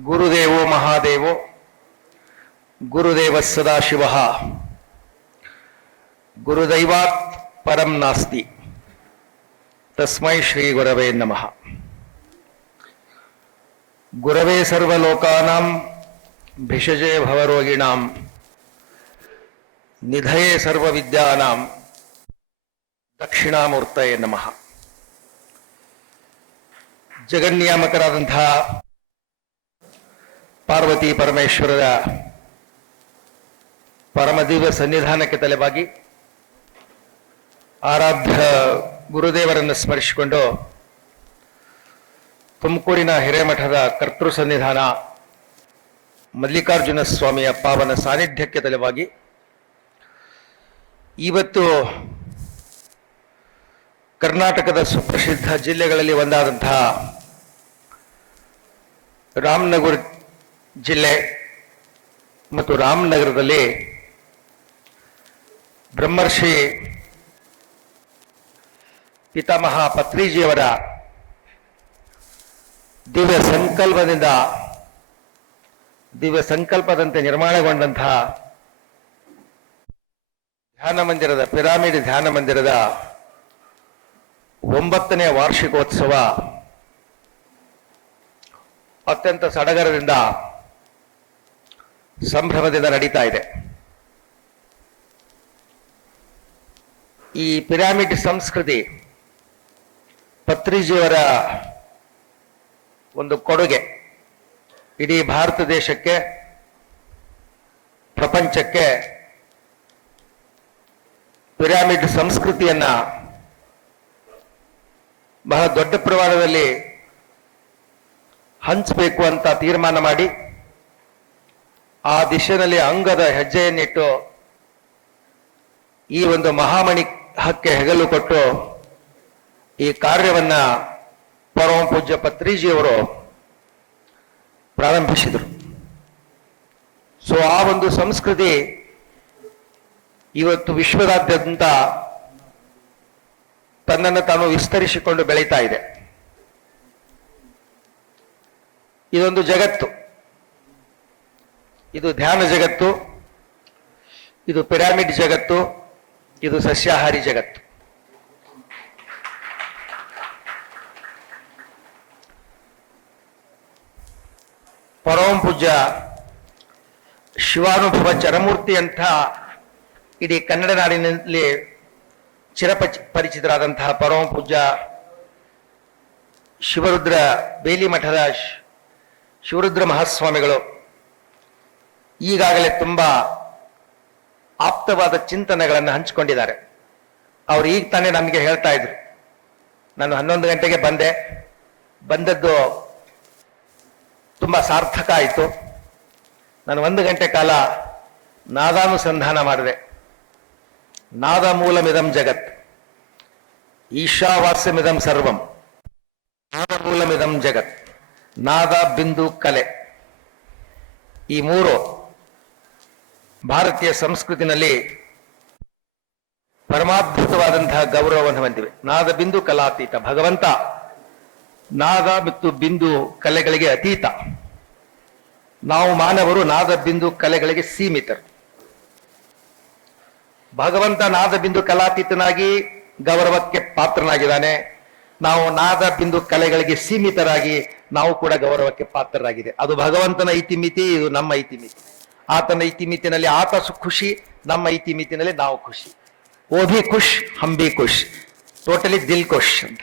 ಗುರುದೇವೋ ಮಹಾದೇವೋ ಗುರುದೇವ ಸದಾಶಿವ ಗುರುದೈವಾತ್ ಪರಂ ನಾಸ್ತಿ ತಸ್ಮೈ ಶ್ರೀ ಗುರವೇ ನಮಃ. ಗುರವೇ ಸರ್ವಲೋಕಾನಾಂ ಭಿಷಜೇ ಭವರೋಗಿಣಾಂ ನಿಧಯೇ ಸರ್ವವಿದ್ಯಾನಾಂ ದಕ್ಷಿಣಾಮೂರ್ತಯೇ ನಮಃ. ಜಗನ್ನಿಯಾಮಕರಾದಂತಹ ಪಾರ್ವತಿ ಪರಮೇಶ್ವರರ ಪರಮದಿವ್ಯ ಸನ್ನಿಧಾನಕ್ಕೆ ತಲೆಬಾಗಿ ಆರಾಧ್ಯ ಗುರುದೇವರನ್ನು ಸ್ಮರಿಸಿಕೊಂಡು ತುಮಕೂರಿನ ಹಿರೇಮಠದ ಕರ್ತೃ ಸನ್ನಿಧಾನ ಮಲ್ಲಿಕಾರ್ಜುನ ಸ್ವಾಮಿಯ ಪಾವನ ಸಾನ್ನಿಧ್ಯಕ್ಕೆ ತಲೆಬಾಗಿ ಇವತ್ತು ಕರ್ನಾಟಕದ ಸುಪ್ರಸಿದ್ಧ ಜಿಲ್ಲೆಗಳಲ್ಲಿ ಒಂದಾದಂತಹ ರಾಮನಗರ ಜಿಲ್ಲೆ ಮತ್ತು ರಾಮನಗರದಲ್ಲಿ ಬ್ರಹ್ಮರ್ಷಿ ಪಿತಾಮಹ ಪತ್ರಿಜಿಯವರ ದಿವ್ಯ ಸಂಕಲ್ಪದಂತೆ ನಿರ್ಮಾಣಗೊಂಡಂತಹ ಪಿರಾಮಿಡ್ ಧ್ಯಾನ ಮಂದಿರದ 9ನೇ ವಾರ್ಷಿಕೋತ್ಸವ ಅತ್ಯಂತ ಸಡಗರದಿಂದ ಸಂಭ್ರಮದಿಂದ ನಡೀತಾ ಇದೆ. ಈ ಪಿರಾಮಿಡ್ ಸಂಸ್ಕೃತಿ ಪತ್ರಿಜಿಯವರ ಒಂದು ಕೊಡುಗೆ ಇಡೀ ಭಾರತ ದೇಶಕ್ಕೆ, ಪ್ರಪಂಚಕ್ಕೆ ಪಿರಾಮಿಡ್ ಸಂಸ್ಕೃತಿಯನ್ನ ಬಹಳ ದೊಡ್ಡ ಪ್ರಮಾಣದಲ್ಲಿ ಹಂಚಬೇಕು ಅಂತ ತೀರ್ಮಾನ ಮಾಡಿ ಆ ದಿಶೆಯಲ್ಲಿ ಅಂಗದ ಹೆಜ್ಜೆಯನ್ನಿಟ್ಟು ಈ ಒಂದು ಮಹಾಮಣಿ ಹಕ್ಕೆ ಹೆಗಲು ಕೊಟ್ಟು ಈ ಕಾರ್ಯವನ್ನ ಪರಮ ಪೂಜ್ಯ ಪತ್ರಿಜಿಯವರು ಪ್ರಾರಂಭಿಸಿದರು. ಸೊ ಆ ಒಂದು ಸಂಸ್ಕೃತಿ ಇವತ್ತು ವಿಶ್ವದಾದ್ಯಂತ ತನ್ನನ್ನು ತಾನು ವಿಸ್ತರಿಸಿಕೊಂಡು ಬೆಳೀತಾ ಇದೆ. ಇದೊಂದು ಜಗತ್ತು, ಇದು ಧ್ಯಾನ ಜಗತ್ತು, ಇದು ಪಿರಾಮಿಡ್ ಜಗತ್ತು, ಇದು ಸಸ್ಯಾಹಾರಿ ಜಗತ್ತು. ಪರಮ ಪೂಜ್ಯ ಶಿವಾನುಭವ ಚರಮೂರ್ತಿ ಅಂತ ಇಡೀ ಕನ್ನಡ ನಾಡಿನಲ್ಲಿ ಚಿರಪರಿಚಿತರಾದಂತಹ ಪರಮ ಪೂಜ್ಯ ಶಿವರುದ್ರ ಬೇಲಿ ಮಠದ ಶಿವರುದ್ರ ಮಹಾಸ್ವಾಮಿಗಳು ಈಗಾಗಲೇ ತುಂಬಾ ಆಪ್ತವಾದ ಚಿಂತನೆಗಳನ್ನು ಹಂಚಿಕೊಂಡಿದ್ದಾರೆ. ಅವರು ಈಗ ತಾನೇ ನಮಗೆ ಹೇಳ್ತಾ ಇದ್ರು, ನಾನು 11 ಗಂಟೆಗೆ ಬಂದದ್ದು ತುಂಬಾ ಸಾರ್ಥಕ ಆಯಿತು. ನಾನು 1 ಗಂಟೆ ಕಾಲ ನಾದಾನುಸಂಧಾನ ಮಾಡಿದೆ. ನಾದ ಮೂಲಮಿದಂ ಜಗತ್, ಈಶಾವಾಸ್ಯಮಿದಂ ಸರ್ವಂ, ನಾದ ಮೂಲಮಿದಂ ಜಗತ್, ನಾದ ಬಿಂದು ಕಲೆ, ಈ 3 ಭಾರತೀಯ ಸಂಸ್ಕೃತಿನಲ್ಲಿ ಪರಮಾದ್ಭುತವಾದಂತಹ ಗೌರವವನ್ನು ಹೊಂದಿವೆ. ನಾದ ಬಿಂದು ಕಲಾತೀತ, ಭಗವಂತ ನಾದ ಮತ್ತು ಬಿಂದು ಕಲೆಗಳಿಗೆ ಅತೀತ. ನಾವು ಮಾನವರು ನಾದ ಬಿಂದು ಕಲೆಗಳಿಗೆ ಸೀಮಿತರು. ಭಗವಂತ ನಾದ ಬಿಂದು ಕಲಾತೀತನಾಗಿ ಗೌರವಕ್ಕೆ ಪಾತ್ರನಾಗಿದ್ದಾನೆ. ನಾವು ನಾದ ಬಿಂದು ಕಲೆಗಳಿಗೆ ಸೀಮಿತರಾಗಿ ನಾವು ಕೂಡ ಗೌರವಕ್ಕೆ ಪಾತ್ರರಾಗಿದೆ. ಅದು ಭಗವಂತನ ಇತಿಮಿತಿ, ಇದು ನಮ್ಮ ಇತಿಮಿತಿ. ಆತನ ಇತಿಮಿತಿನಲ್ಲಿ ಆತ ಖುಷಿ, ನಮ್ಮ ಇತಿಮಿತಿನಲ್ಲಿ ನಾವು ಖುಷಿ. ಓ ಭಿ ಖುಷ್ ಹಮ್ ಭಿ ಖುಷ್, ಟೋಟಲಿ ದಿಲ್ ಖುಷ್ ಅಂತ.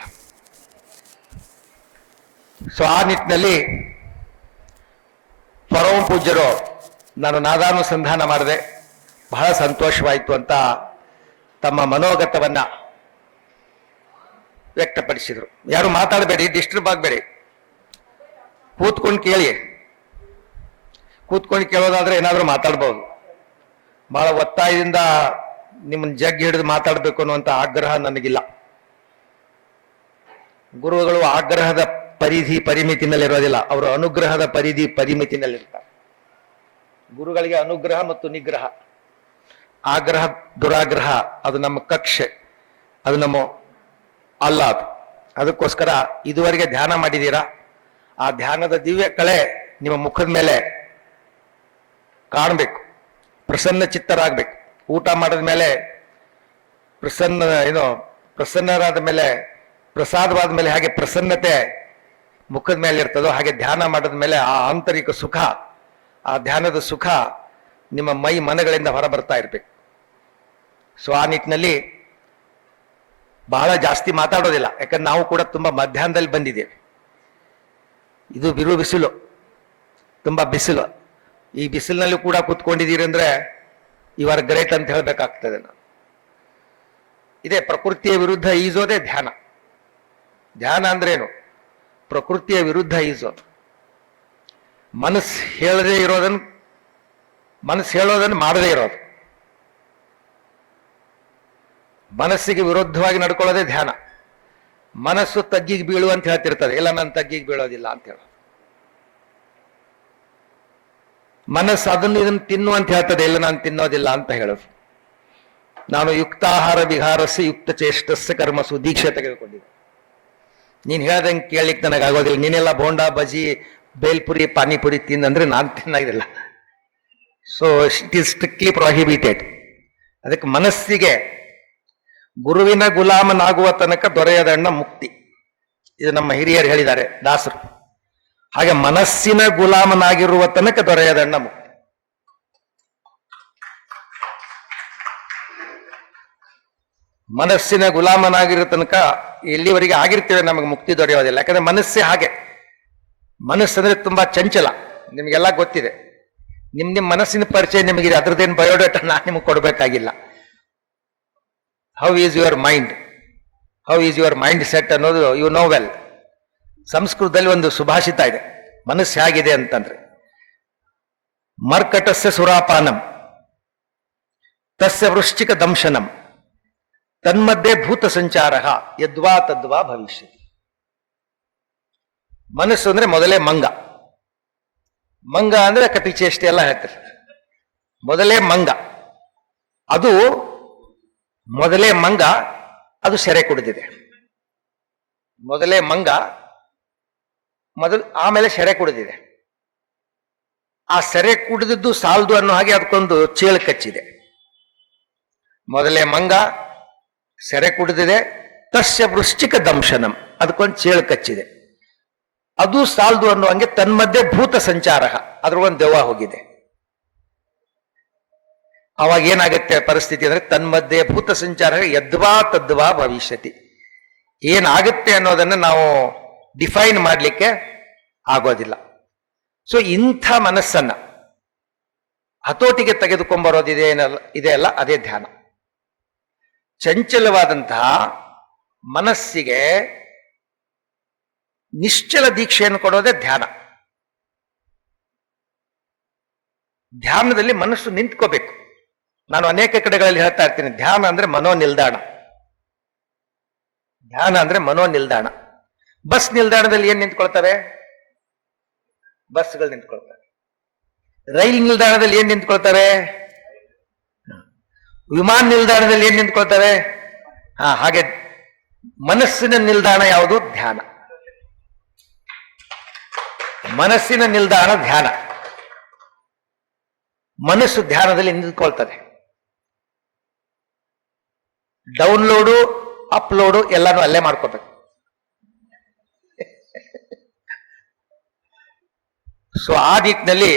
ಸೊ ಆ ನಿಟ್ಟಿನಲ್ಲಿ ಪರಮ ಪೂಜ್ಯರು ನಾನು ನಾದಾನುಸಂಧಾನ ಮಾಡಿದೆ, ಬಹಳ ಸಂತೋಷವಾಯಿತು ಅಂತ ತಮ್ಮ ಮನೋಗತವನ್ನ ವ್ಯಕ್ತಪಡಿಸಿದರು. ಯಾರು ಮಾತಾಡಬೇಡಿ, ಡಿಸ್ಟರ್ಬ್ ಆಗಬೇಡಿ, ಕೂತ್ಕೊಂಡು ಕೇಳಿ. ಕೂತ್ಕೊಂಡು ಕೇಳೋದಾದ್ರೆ ಏನಾದರೂ ಮಾತಾಡ್ಬೋದು. ಬಹಳ ಒತ್ತಾಯದಿಂದ ನಿಮ್ಮನ್ನ ಜಗ್ಗಿ ಹಿಡಿದು ಮಾತಾಡಬೇಕು ಅನ್ನುವಂಥ ಆಗ್ರಹ ನನಗಿಲ್ಲ. ಗುರುಗಳು ಆಗ್ರಹದ ಪರಿಮಿತಿನಲ್ಲಿರೋದಿಲ್ಲ, ಅವರು ಅನುಗ್ರಹದ ಪರಿಮಿತಿನಲ್ಲಿರ್ತಾರೆ. ಗುರುಗಳಿಗೆ ಅನುಗ್ರಹ ಮತ್ತು ನಿಗ್ರಹ ಆಗ್ರಹ ದುರಾಗ್ರಹ ಅದು ನಮ್ಮ ಕಕ್ಷೆ, ಅದು ನಮ್ಮ ಅಲ್ಲ. ಅದಕ್ಕೋಸ್ಕರ ಇದುವರೆಗೆ ಧ್ಯಾನ ಮಾಡಿದ್ದೀರಾ, ಆ ಧ್ಯಾನದ ದಿವ್ಯ ಕಳೆ ನಿಮ್ಮ ಮುಖದ ಮೇಲೆ ಕಾಣಬೇಕು, ಪ್ರಸನ್ನ ಚಿತ್ತರಾಗಬೇಕು. ಊಟ ಮಾಡಿದ ಮೇಲೆ ಪ್ರಸನ್ನರಾದ ಮೇಲೆ, ಪ್ರಸಾದವಾದ ಮೇಲೆ ಹಾಗೆ ಪ್ರಸನ್ನತೆ ಮುಖದ ಮೇಲೆ ಇರ್ತದೋ, ಹಾಗೆ ಧ್ಯಾನ ಮಾಡಿದ ಮೇಲೆ ಆ ಆಂತರಿಕ ಸುಖ, ಆ ಧ್ಯಾನದ ಸುಖ ನಿಮ್ಮ ಮೈ ಮನಗಳಿಂದ ಹೊರ ಬರ್ತಾ ಇರ್ಬೇಕು. ಸೊ ಆ ನಿಟ್ಟಿನಲ್ಲಿ ಬಹಳ ಜಾಸ್ತಿ ಮಾತಾಡೋದಿಲ್ಲ, ಯಾಕಂದ್ರೆ ನಾವು ಕೂಡ ತುಂಬಾ ಮಧ್ಯಾಹ್ನದಲ್ಲಿ ಬಂದಿದ್ದೇವೆ. ಇದು ಬಿರು ಬಿಸಿಲು, ತುಂಬಾ ಬಿಸಿಲು. ಈ ಬಿಸಿಲಿನಲ್ಲಿ ಕೂಡ ಕೂತ್ಕೊಂಡಿದ್ದೀರಿ ಅಂದ್ರೆ ಇವರ ಗ್ರೇಟ್ ಅಂತ ಹೇಳ್ಬೇಕಾಗ್ತದೆ. ನಾನು ಇದೇ ಪ್ರಕೃತಿಯ ವಿರುದ್ಧ ಈಜೋದೇ ಧ್ಯಾನ. ಧ್ಯಾನ ಅಂದ್ರೇನು? ಪ್ರಕೃತಿಯ ವಿರುದ್ಧ ಈಜೋದು. ಮನಸ್ಸು ಹೇಳೋದನ್ನು ಮಾಡದೇ ಇರೋದು, ಮನಸ್ಸಿಗೆ ವಿರುದ್ಧವಾಗಿ ನಡ್ಕೊಳ್ಳೋದೇ ಧ್ಯಾನ. ಮನಸ್ಸು ತಗ್ಗಿಗೆ ಬೀಳು ಅಂತ ಹೇಳ್ತಿರ್ತದೆ, ಇಲ್ಲ ನಾನು ತಗ್ಗಿಗೆ ಬೀಳೋದಿಲ್ಲ ಅಂತ ಹೇಳೋದು. ಮನಸ್ಸು ಇದನ್ನು ತಿನ್ನು ಅಂತ ಹೇಳ್ತದೆ, ಇಲ್ಲ ನಾನು ತಿನ್ನೋದಿಲ್ಲ ಅಂತ ಹೇಳೋದು. ನಾನು ಯುಕ್ತಾಹಾರ ವಿಹಾರಸ್ಯ ಯುಕ್ತ ಚೇಷ್ಟಸ್ಯ ಕರ್ಮಸು ದೀಕ್ಷೆ ತೆಗೆದುಕೊಂಡಿದ್ದೆ. ನೀನ್ ಹೇಳ್ದಂಗೆ ಕೇಳಲಿಕ್ಕೆ ನನಗಾಗೋದಿಲ್ಲ. ನೀನೆಲ್ಲ ಬೋಂಡಾ ಬಜಿ ಬೇಲ್ಪುರಿ ಪಾನಿಪುರಿ ತಿಂದಂದ್ರೆ ನಾನು ತಿನ್ನಾಗಿಲ್ಲ. So it is strictly prohibited. ಅದಕ್ಕೆ ಮನಸ್ಸಿಗೆ ಗುರುವಿನ ಗುಲಾಮನಾಗುವ ತನಕ ದೊರೆಯದಣ್ಣ ಮುಕ್ತಿ. ಇದು ನಮ್ಮ ಹಿರಿಯರು ಹೇಳಿದ್ದಾರೆ, ದಾಸರು. ಹಾಗೆ ಮನಸ್ಸಿನ ಗುಲಾಮನಾಗಿರುವ ತನಕ ದೊರೆಯದಣ್ಣ ಮುಕ್ತಿ. ಮನಸ್ಸಿನ ಗುಲಾಮನಾಗಿರೋ ತನಕ ಎಲ್ಲಿವರೆಗೆ ಆಗಿರ್ತೇವೆ ನಮಗೆ ಮುಕ್ತಿ ದೊರೆಯೋದಿಲ್ಲ. ಯಾಕಂದ್ರೆ ಮನಸ್ಸೇ ಹಾಗೆ. ಮನಸ್ಸಂದ್ರೆ ತುಂಬಾ ಚಂಚಲ, ನಿಮಗೆಲ್ಲ ಗೊತ್ತಿದೆ. ನಿಮ್ಮ ಮನಸ್ಸಿನ ಪರಿಚಯ ನಿಮಗಿದೆ, ಅದ್ರದ್ದೇನು ಬಯೋಡೇಟಾ ನಾನು ನಿಮಗೆ ಕೊಡಬೇಕಾಗಿಲ್ಲ. How is your mind, how is your mind set ಅನ್ನೋದು ಯು ನೋ ವೆಲ್. ಸಂಸ್ಕೃತದಲ್ಲಿ ಒಂದು ಸುಭಾಷಿತ ಇದೆ, ಮನಸ್ಸು ಹೇಗಿದೆ ಅಂತಂದ್ರೆ, ಮರ್ಕಟಸ್ಯ ಸುರಾಪಾನಂ ತಸ್ಯ ವೃಶ್ಚಿಕ ದಂಶನಂ ತನ್ಮಧ್ಯೆ ಭೂತ ಸಂಚಾರ ಯದ್ವಾ ತದ್ವಾ ಭವಿಷ್ಯತಿ. ಮನಸ್ಸು ಅಂದ್ರೆ ಮೊದಲೇ ಮಂಗ. ಮಂಗ ಅಂದ್ರೆ ಕಪಿಚೇಷ್ಟೆ ಎಲ್ಲ ಹೇಳ್ತಾರೆ. ಮೊದಲೇ ಮಂಗ, ಅದು ಮೊದಲೇ ಮಂಗ, ಅದು ಸೆರೆ ಕುಡಿದಿದೆ. ಮೊದಲೇ ಮಂಗ ಆಮೇಲೆ ಸೆರೆ ಕುಡಿದಿದೆ. ಆ ಸೆರೆ ಕುಡಿದಿದ್ದು ಸಾಲದು ಅನ್ನೋ ಹಾಗೆ ಅದಕ್ಕೊಂದು ಚೇಳು ಕಚ್ಚಿದೆ. ಮೊದಲೇ ಮಂಗ ಸೆರೆ ಕುಡಿದಿದೆ, ತಸ್ಯ ವೃಶ್ಚಿಕ ದಂಶನಂ, ಅದಕ್ಕೊಂದು ಚೇಳು ಕಚ್ಚಿದೆ. ಅದು ಸಾಲದು ಅನ್ನೋ ಹಂಗೆ ತನ್ಮಧ್ಯೆ ಭೂತ ಸಂಚಾರ, ಅದ್ರೊಂದು ದೆವ್ವ ಹೋಗಿದೆ. ಅವಾಗ ಏನಾಗುತ್ತೆ ಪರಿಸ್ಥಿತಿ ಅಂದ್ರೆ, ತನ್ಮಧ್ಯೆ ಭೂತ ಸಂಚಾರ ಯದ್ವಾ ತದ್ವಾ ಭವಿಷ್ಯತಿ. ಏನಾಗುತ್ತೆ ಅನ್ನೋದನ್ನ ನಾವು ಡಿಫೈನ್ ಮಾಡಲಿಕ್ಕೆ ಆಗೋದಿಲ್ಲ. ಸೊ ಇಂಥ ಮನಸ್ಸನ್ನ ಹತೋಟಿಗೆ ತೆಗೆದುಕೊಂಬರೋದಿದೆ ಇದೆಯಲ್ಲ, ಅದೇ ಧ್ಯಾನ. ಚಂಚಲವಾದಂತಹ ಮನಸ್ಸಿಗೆ ನಿಶ್ಚಲ ದೀಕ್ಷೆಯನ್ನು ಕೊಡೋದೇ ಧ್ಯಾನ. ಧ್ಯಾನದಲ್ಲಿ ಮನಸ್ಸು ನಿಂತ್ಕೋಬೇಕು. ನಾನು ಅನೇಕ ಕಡೆಗಳಲ್ಲಿ ಹೇಳ್ತಾ ಇರ್ತೀನಿ, ಧ್ಯಾನ ಅಂದ್ರೆ ಮನೋ ನಿಲ್ದಾಣ. ಧ್ಯಾನ ಅಂದ್ರೆ ಮನೋ ನಿಲ್ದಾಣ. ಬಸ್ ನಿಲ್ದಾಣದಲ್ಲಿ ಏನ್ ನಿಂತ್ಕೊಳ್ತವೆ? ಬಸ್ಗಳು ನಿಂತ್ಕೊಳ್ತವೆ. ರೈಲ್ ನಿಲ್ದಾಣದಲ್ಲಿ ಏನ್ ನಿಂತ್ಕೊಳ್ತವೆ? ವಿಮಾನ ನಿಲ್ದಾಣದಲ್ಲಿ ಏನ್ ನಿಂತ್ಕೊಳ್ತವೆ? ಹಾಗೆ ಮನಸ್ಸಿನ ನಿಲ್ದಾಣ ಯಾವುದು? ಧ್ಯಾನ. ಮನಸ್ಸಿನ ನಿಲ್ದಾಣ ಧ್ಯಾನ. ಮನಸ್ಸು ಧ್ಯಾನದಲ್ಲಿ ನಿಂತ್ಕೊಳ್ತದೆ. ಡೌನ್ಲೋಡು ಅಪ್ಲೋಡು ಎಲ್ಲಾನು ಅಲ್ಲೇ ಮಾಡ್ಕೋಬೇಕು. ಸೊ ಆ ನಿಟ್ಟಿನಲ್ಲಿ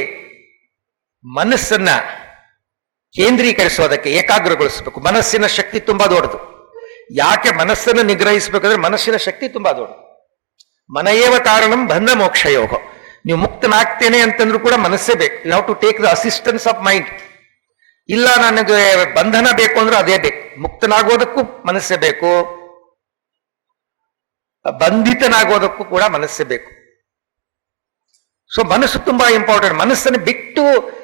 ಮನಸ್ಸನ್ನ ಕೇಂದ್ರೀಕರಿಸೋದಕ್ಕೆ, ಏಕಾಗ್ರಗೊಳಿಸಬೇಕು. ಮನಸ್ಸಿನ ಶಕ್ತಿ ತುಂಬಾ ದೊಡ್ಡದು. ಯಾಕೆ ಮನಸ್ಸನ್ನು ನಿಗ್ರಹಿಸಬೇಕಂದ್ರೆ ಮನಸ್ಸಿನ ಶಕ್ತಿ ತುಂಬಾ ದೊಡ್ಡದು. ಮನಯೇವ ಕಾರಣಂ ಬಂಧ ಮೋಕ್ಷಯೋಗ. ನೀವು ಮುಕ್ತನಾಗ್ತೇನೆ ಅಂತಂದ್ರೂ ಕೂಡ ಮನಸ್ಸೇ ಬೇಕು. You have to take the assistance of mind. ಇಲ್ಲ ನನಗೆ ಬಂಧನ ಬೇಕು ಅಂದ್ರೆ ಅದೇ ಬೇಕು. ಮುಕ್ತನಾಗೋದಕ್ಕೂ ಮನಸ್ಸೇ ಬೇಕು, ಬಂಧಿತನಾಗೋದಕ್ಕೂ ಕೂಡ ಮನಸ್ಸೇ ಬೇಕು. ಸೊ ಮನಸ್ಸು ತುಂಬಾ ಇಂಪಾರ್ಟೆಂಟ್. ಮನಸ್ಸನ್ನು ಬಿಟ್ಟು